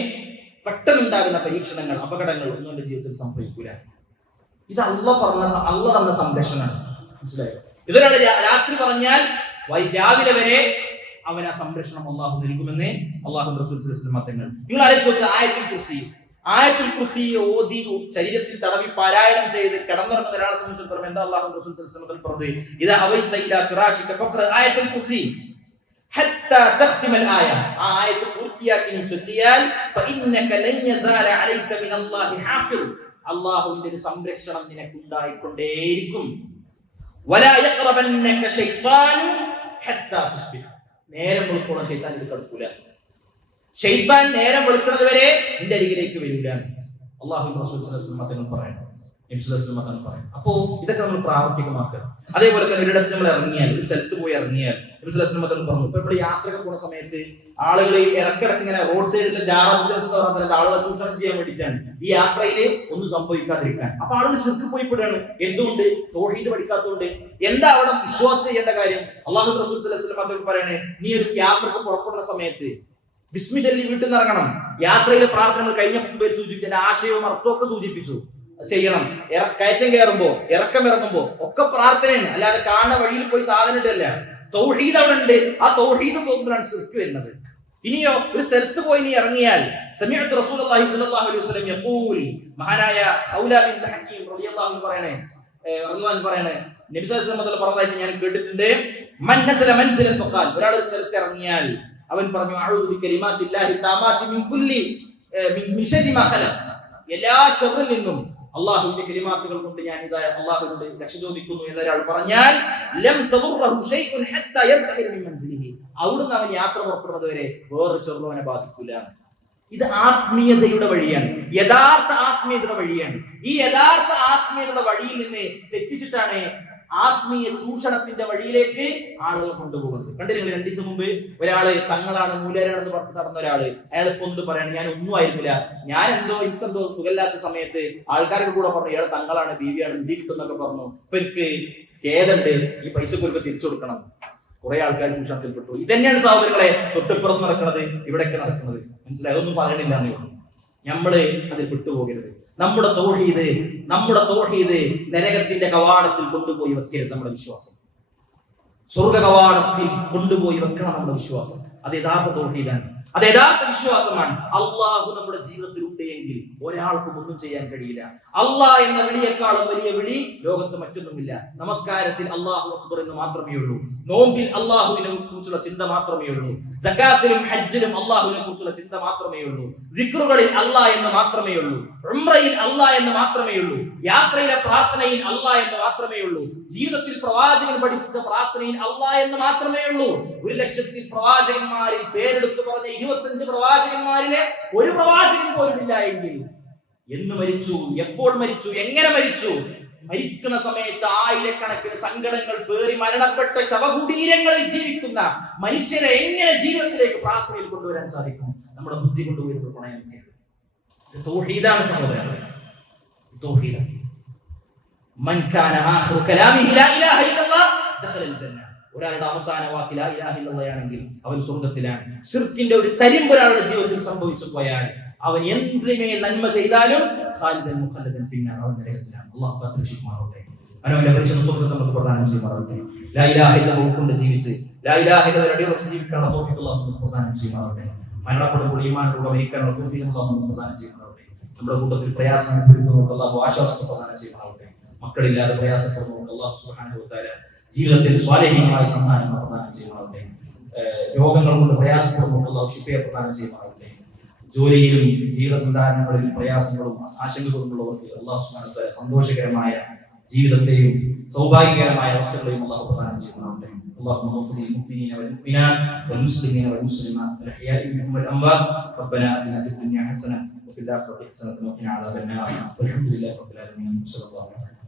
പെട്ടെന്നുണ്ടാകുന്ന പരീക്ഷണങ്ങൾ, അപകടങ്ങൾ ഒന്നും എന്റെ ജീവിതത്തിൽ സംഭവിക്കൂല. ഇത് അള്ളാഹ് തന്ന സംരക്ഷണമാണ്. മനസ്സിലായോ? ഇതൊരാൾ രാത്രി പറഞ്ഞാൽ രാവിലെ വരെ അവൻ ആ സംരക്ഷണം അള്ളാഹു നൽകുമെന്ന് അള്ളാഹു റസൂൽ സ്വല്ലല്ലാഹു അലൈഹി വസല്ലം തങ്ങൾ. നിങ്ങൾ ആലോചിച്ച് ആയത്തുൽ കുർസി ഓതി ശരീരത്തിൽ തടവി പാരായണം ചെയ്ത് കിടന്നുറങ്ങുന്ന ഒരാളെ സംബന്ധിച്ചിടത്തോളം എന്താ അല്ലാഹു റസൂൽ സ്വല്ലല്ലാഹു അലൈഹി വസല്ലം പറഞ്ഞത്? ഇദാ അവൈത ഇലാ ഫിറാശിക ഫഖറ ആയത്തുൽ കുർസി ഹത്താ തഖ്തിമൽ ആയ. ആ ആയത്ത് പൂർത്തിയാക്കി നീ ചൊല്ലിയാൽ ഫഇന്നക ലൻ യസാല അലൈക മിനല്ലാഹി ഹാഫിൾ, അല്ലാഹുവിന്റെ ഒരു സംരക്ഷണം നിനക്ക് ഉണ്ടായിക്കൊണ്ടേയിരിക്കും. വലാ യഖറബന്നക ശൈത്താനു ഹത്താ തുസ്ബിഹ, നേരം വെളുക്കോളം ശൈത്താൻ ഇത് കടക്കൂല. ശൈത്താൻ നേരം വെളുക്കുന്നത് വരെ നിന്റെ അരികിലേക്ക് വരില്ല. അല്ലാഹു റസൂൽ സ്വല്ലല്ലാഹു അലൈഹി വസല്ലം തങ്ങൾ പറയുന്നു. അപ്പോ ഇതൊക്കെ നമ്മൾ പ്രാവർത്തികമാക്കുക. അതേപോലെ തന്നെ ഒരിടത്ത് നമ്മൾ ഇറങ്ങിയാൽ, ഒരു സ്ഥലത്ത് പോയി ഇറങ്ങിയാൽ നബി സ്വല്ലല്ലാഹു അലൈഹി വസല്ലം പറഞ്ഞു, ഇപ്പൊ ഇവിടെ യാത്രയൊക്കെ പോകുന്ന സമയത്ത് ആളുകൾ ഇടക്കിടക്ക് ഇങ്ങനെ റോഡ് സൈഡിലെ ജാറ ബിസിനസ് എന്ന് പറഞ്ഞാൽ ആളുകളെ ചൂഷണം ചെയ്യാൻ വേണ്ടിയിട്ടാണ് ഈ യാത്രയിൽ ഒന്നും സംഭവിക്കാതിരിക്കാൻ. അപ്പൊ ആളുകൾ ശിർക്ക് പോയി പെടുകയാണ്. എന്തുകൊണ്ട്? തൗഹീദ് പഠിക്കാത്തതുകൊണ്ട്. എന്താ അവിടെ വിശ്വാസം ചെയ്യേണ്ട കാര്യം? അല്ലാഹു റസൂൽ സ്വല്ലല്ലാഹു അലൈഹി വസല്ലം പറയണേ, നീ ഒരു യാത്രക്ക് പുറപ്പെടുന്ന സമയത്ത് ബിസ്മി ചൊല്ലി വീട്ടിൽ നിന്ന് ഇറങ്ങണം. യാത്രയിലെ പ്രാർത്ഥനകൾ കഴിഞ്ഞ ഹുത്ബയിൽ സൂചിപ്പിച്ച ആശയവും അർത്ഥമൊക്കെ സൂചിപ്പിച്ചു ചെയ്യണം. കയറ്റം കയറുമ്പോ ഇറക്കം ഇറങ്ങുമ്പോ ഒക്കെ പ്രാർത്ഥനയാണ്, അല്ലാതെ കാണുന്ന വഴിയിൽ പോയി സാധനം ഇട്ടല്ല. തൗഹീദ് അവിടെ ഉണ്ട്. ആ തൗഹീദ് പോകുമ്പോഴാണ് ശിർക്ക് വരുന്നത്. ഇനിയോ ഒരു സ്ഥലത്ത് പോയി നീ ഇറങ്ങിയാൽ സമീഅതു റസൂലുള്ളാഹി സ്വല്ലല്ലാഹു അലൈഹി വസല്ലം യഖൂൽ, മഹാനായ ഖൗല ബിൻത് ഹക്കീം റളിയല്ലാഹു അൻഹു പറയണേ നബി സല്ലല്ലാഹു അലൈഹി വസല്ലം പറഞ്ഞതായിട്ട് ഞാൻ കേട്ടിട്ടുണ്ട്. മൻ നസല മൻസിലൻ ഫഖാൽ, ഒരാൾ ഒരു സ്ഥലത്ത് ഇറങ്ങിയാൽ അവൻ പറഞ്ഞു അഊദു ബികലിമാത്തില്ലാഹി തആമാതി മിൻ കുല്ലി മിൻ ശർരി മാ ഖലഖ, എല്ലാ ശർറിൽ നിന്നും അല്ലാഹുവിന്റെ കലിമാത്തുകൾ കൊണ്ട് ഞാൻ ഇതാ അല്ലാഹുവിനോട് രക്ഷ ചോദിക്കുന്നു എന്നൊരാൾ പറഞ്ഞാൽ ലം തദുറഹു ശൈഉൻ ഹത്താ യർതഹിറ മിൻ മൻസിലിഹി, അവിടുന്ന് അവൻ യാത്ര പുറപ്പെടുന്നത് വരെ വേറൊരു ശർറും അവനെ ബാധിക്കില്ല. ഇത് ആത്മീയതയുടെ വഴിയാണ്, യഥാർത്ഥ ആത്മീയതയുടെ വഴിയാണ്. ഈ യഥാർത്ഥ ആത്മീയതയുടെ വഴിയിൽ നിന്ന് തെറ്റിച്ചിട്ടാണ് ആത്മീയ ചൂഷണത്തിന്റെ വഴിയിലേക്ക് ആളുകൾ കൊണ്ടുപോകുന്നത്. കണ്ടില്ലേ, 2 ദിവസം മുമ്പ് ഒരാള് തങ്ങളാണ് മൂലരാണെന്ന് പറഞ്ഞ് നടന്ന ഒരാള്, അയാൾ ഇപ്പൊ എന്ത് പറയണം, ഞാൻ ഒന്നും ആയിരുന്നില്ല, ഞാൻ എനിക്കെന്തോ സുഖമില്ലാത്ത സമയത്ത് ആൾക്കാർക്ക് കൂടെ പറഞ്ഞു ഇയാൾ തങ്ങളാണ് ബീവിയാണ് നിധി കിട്ടുന്നൊക്കെ പറഞ്ഞു. ഇപ്പൊ എനിക്ക് ഖേദമുണ്ട്, ഈ പൈസ കൊടുക്കുക തിരിച്ചു കൊടുക്കണം. കുറെ ആൾക്കാർ ചൂഷണത്തിൽപ്പെട്ടു. ഇതന്നെയാണ് സഹോദരങ്ങളെ തൊട്ടിപ്പുറത്ത് നടക്കുന്നത്, ഇവിടെയൊക്കെ നടക്കുന്നത്. മനസ്സിലായി? അതൊന്നും പറയണില്ല എന്നേ ഉള്ളൂ. നമ്മള് അതിൽ വിട്ടുപോകരുത്. നമ്മുടെ തൗഹീദ് നരകത്തിന്റെ കവാടത്തിൽ കൊണ്ടുപോയി വെക്കരുത്. നമ്മുടെ വിശ്വാസം സ്വർഗ കവാടത്തിൽ കൊണ്ടുപോയി വെക്കണം നമ്മുടെ വിശ്വാസം. അത് യഥാർത്ഥ തൗഹീദാണ്, അത് യഥാർത്ഥ വിശ്വാസമാണ്. അള്ളാഹു നമ്മുടെ ജീവിതത്തിൽ ഉണ്ടെങ്കിൽ ഒരാൾക്കും ഒന്നും ചെയ്യാൻ കഴിയില്ല. അള്ളാഹ് എന്ന വിളിയേക്കാളും വലിയ വിളി ലോകത്ത് മറ്റൊന്നുമില്ല. നമസ്കാരത്തിൽ അള്ളാഹു അക്ബർ എന്ന് മാത്രമേ ഉള്ളൂ. നോമ്പിൽ അള്ളാഹുവിനെ കുറിച്ചുള്ള ചിന്ത മാത്രമേ ഉള്ളൂ. സകാത്തിലും ഹജ്ജിലും അള്ളാഹുവിനെ കുറിച്ചുള്ള ചിന്ത മാത്രമേ ഉള്ളൂ. ദിക്റുകളിൽ അള്ളാഹ് എന്ന് മാത്രമേ ഉള്ളൂ. ഉംറയിൽ അള്ളാഹ് എന്ന് മാത്രമേ ഉള്ളൂ. യാത്രയിലെ പ്രാർത്ഥനയിൽ അള്ളാഹ് എന്ന് മാത്രമേ ഉള്ളൂ. ജീവിതത്തിൽ പ്രവാചകൻ പഠിപ്പിച്ച പ്രാർത്ഥനയിൽ അള്ളാഹ് എന്ന് മാത്രമേ ഉള്ളൂ. 1,00,000 പ്രവാചകന്മാരിൽ പേരെടുത്തു പറഞ്ഞ 25 പ്രവാചകന്മാരിലെ ഒരു പ്രവാചകൻ പോലും ഇല്ല എങ്കിൽ എന്ന് മരിച്ചു, എപ്പോൾ മരിച്ചു, എങ്ങനെ മരിച്ചു? മരിക്കുന്ന സമയത്ത് ആയിരക്കണക്കിന് സങ്കടങ്ങൾ പേറി മരണപ്പെട്ട ശവകുടീരങ്ങളിൽ ജീവിക്കുന്ന മനുഷ്യരെ എങ്ങനെ ജീവിതത്തിലേക്ക് പ്രാർത്ഥനയിൽ കൊണ്ടുവരാൻ സാധിക്കും? നമ്മുടെ ബുദ്ധി കൊണ്ടുപോയി പണയം. തൗഹീദാണ് സഹോദരങ്ങളെ, തൗഹീദ്. മൻ കാന ആഖിറു കലാമിഹി ലാ ഇലാഹ ഇല്ലല്ലാഹ് ദഖലൽ ജന്ന. ഒരാളുടെ അവസാന വാക്ക് ലാ ഇലാഹ ഇല്ലല്ലാഹ് ആണെങ്കിൽ അവൻ സ്വർഗ്ഗത്തിലാണ്. ശിർക്കിന്റെ ഒരു തരിമ്പ് ഒരാളുടെ ജീവിതത്തിൽ സംഭവിച്ചു പോയാൽ അവൻ എന്തിനെ നന്മ ചെയ്താലും ഖാലിദൻ മുഖല്ലദൻ ഫിന്നാർ, അവൻ നരകത്തിലാണ്. അല്ലാഹു കാത്തുരക്ഷിക്കുമാറാകട്ടെ. അവനവന്റെ പരിശുദ്ധ സ്വർഗ്ഗത്തിൽ നമുക്ക് പ്രദാനം ചെയ്യുമാറാകട്ടെ. ലാ ഇലാഹ ഇല്ലല്ലാഹ് ഉൾക്കൊണ്ട് ജീവിച്ച് ലാ ഇലാഹ ഇല്ലല്ലാഹ് അടിയുറച്ച് ജീവിക്കാനുള്ള തൗഫീഖ് അല്ലാഹു നമുക്ക് പ്രദാനം ചെയ്യുമാറാകട്ടെ. മരണപ്പെടുമ്പോൾ ഈമാനോടെ മരിക്കാനുള്ള തൗഫീഖ് അല്ലാഹു നമുക്ക് പ്രദാനം ചെയ്യുമാറാകട്ടെ. നമ്മുടെ കൂട്ടത്തിൽ പ്രയാസം അനുഭവിക്കുന്നവർക്ക് അല്ലാഹു ആശ്വാസം പ്രദാനം ചെയ്യുമാറാകട്ടെ. മക്കളില്ലാതെ പ്രയാസപ്പെടുന്നവർക്ക് അല്ലാഹു സുബ്ഹാനഹു വ തആല ജീവിതത്തിൽ സ്വാലിഹീങ്ങളായ സന്താനങ്ങൾ പ്രദാനം ചെയ്യുമാറാകട്ടെ. രോഗങ്ങൾ കൊണ്ട് പ്രയാസപ്പെടുന്നവർക്ക് അല്ലാഹു ശിഫയെ പ്രദാനം ചെയ്യുമാറാകട്ടെ. ജോലിയിലും ജീവിത സന്ധാനങ്ങളിലും പ്രയാസങ്ങളും ആശങ്കകളുമുള്ളവർക്ക് അല്ലാഹു സുബ്ഹാനഹു വ തആല സന്തോഷകരമായ ജീവിതത്തെയും സൗഭാഗ്യകരമായ അവസ്ഥകളെയും അല്ലാഹു പ്രദാനം ചെയ്യുമാറാകട്ടെ. اللهم اغفر للمؤمنين والمؤمنات والمسلمين والمسلمات الاحياء منهم والاموات. ربنا اتنا في الدنيا حسنه وفي الاخره حسنه وقنا عذاب النار. والحمد لله رب العالمين. صلى الله عليه وسلم.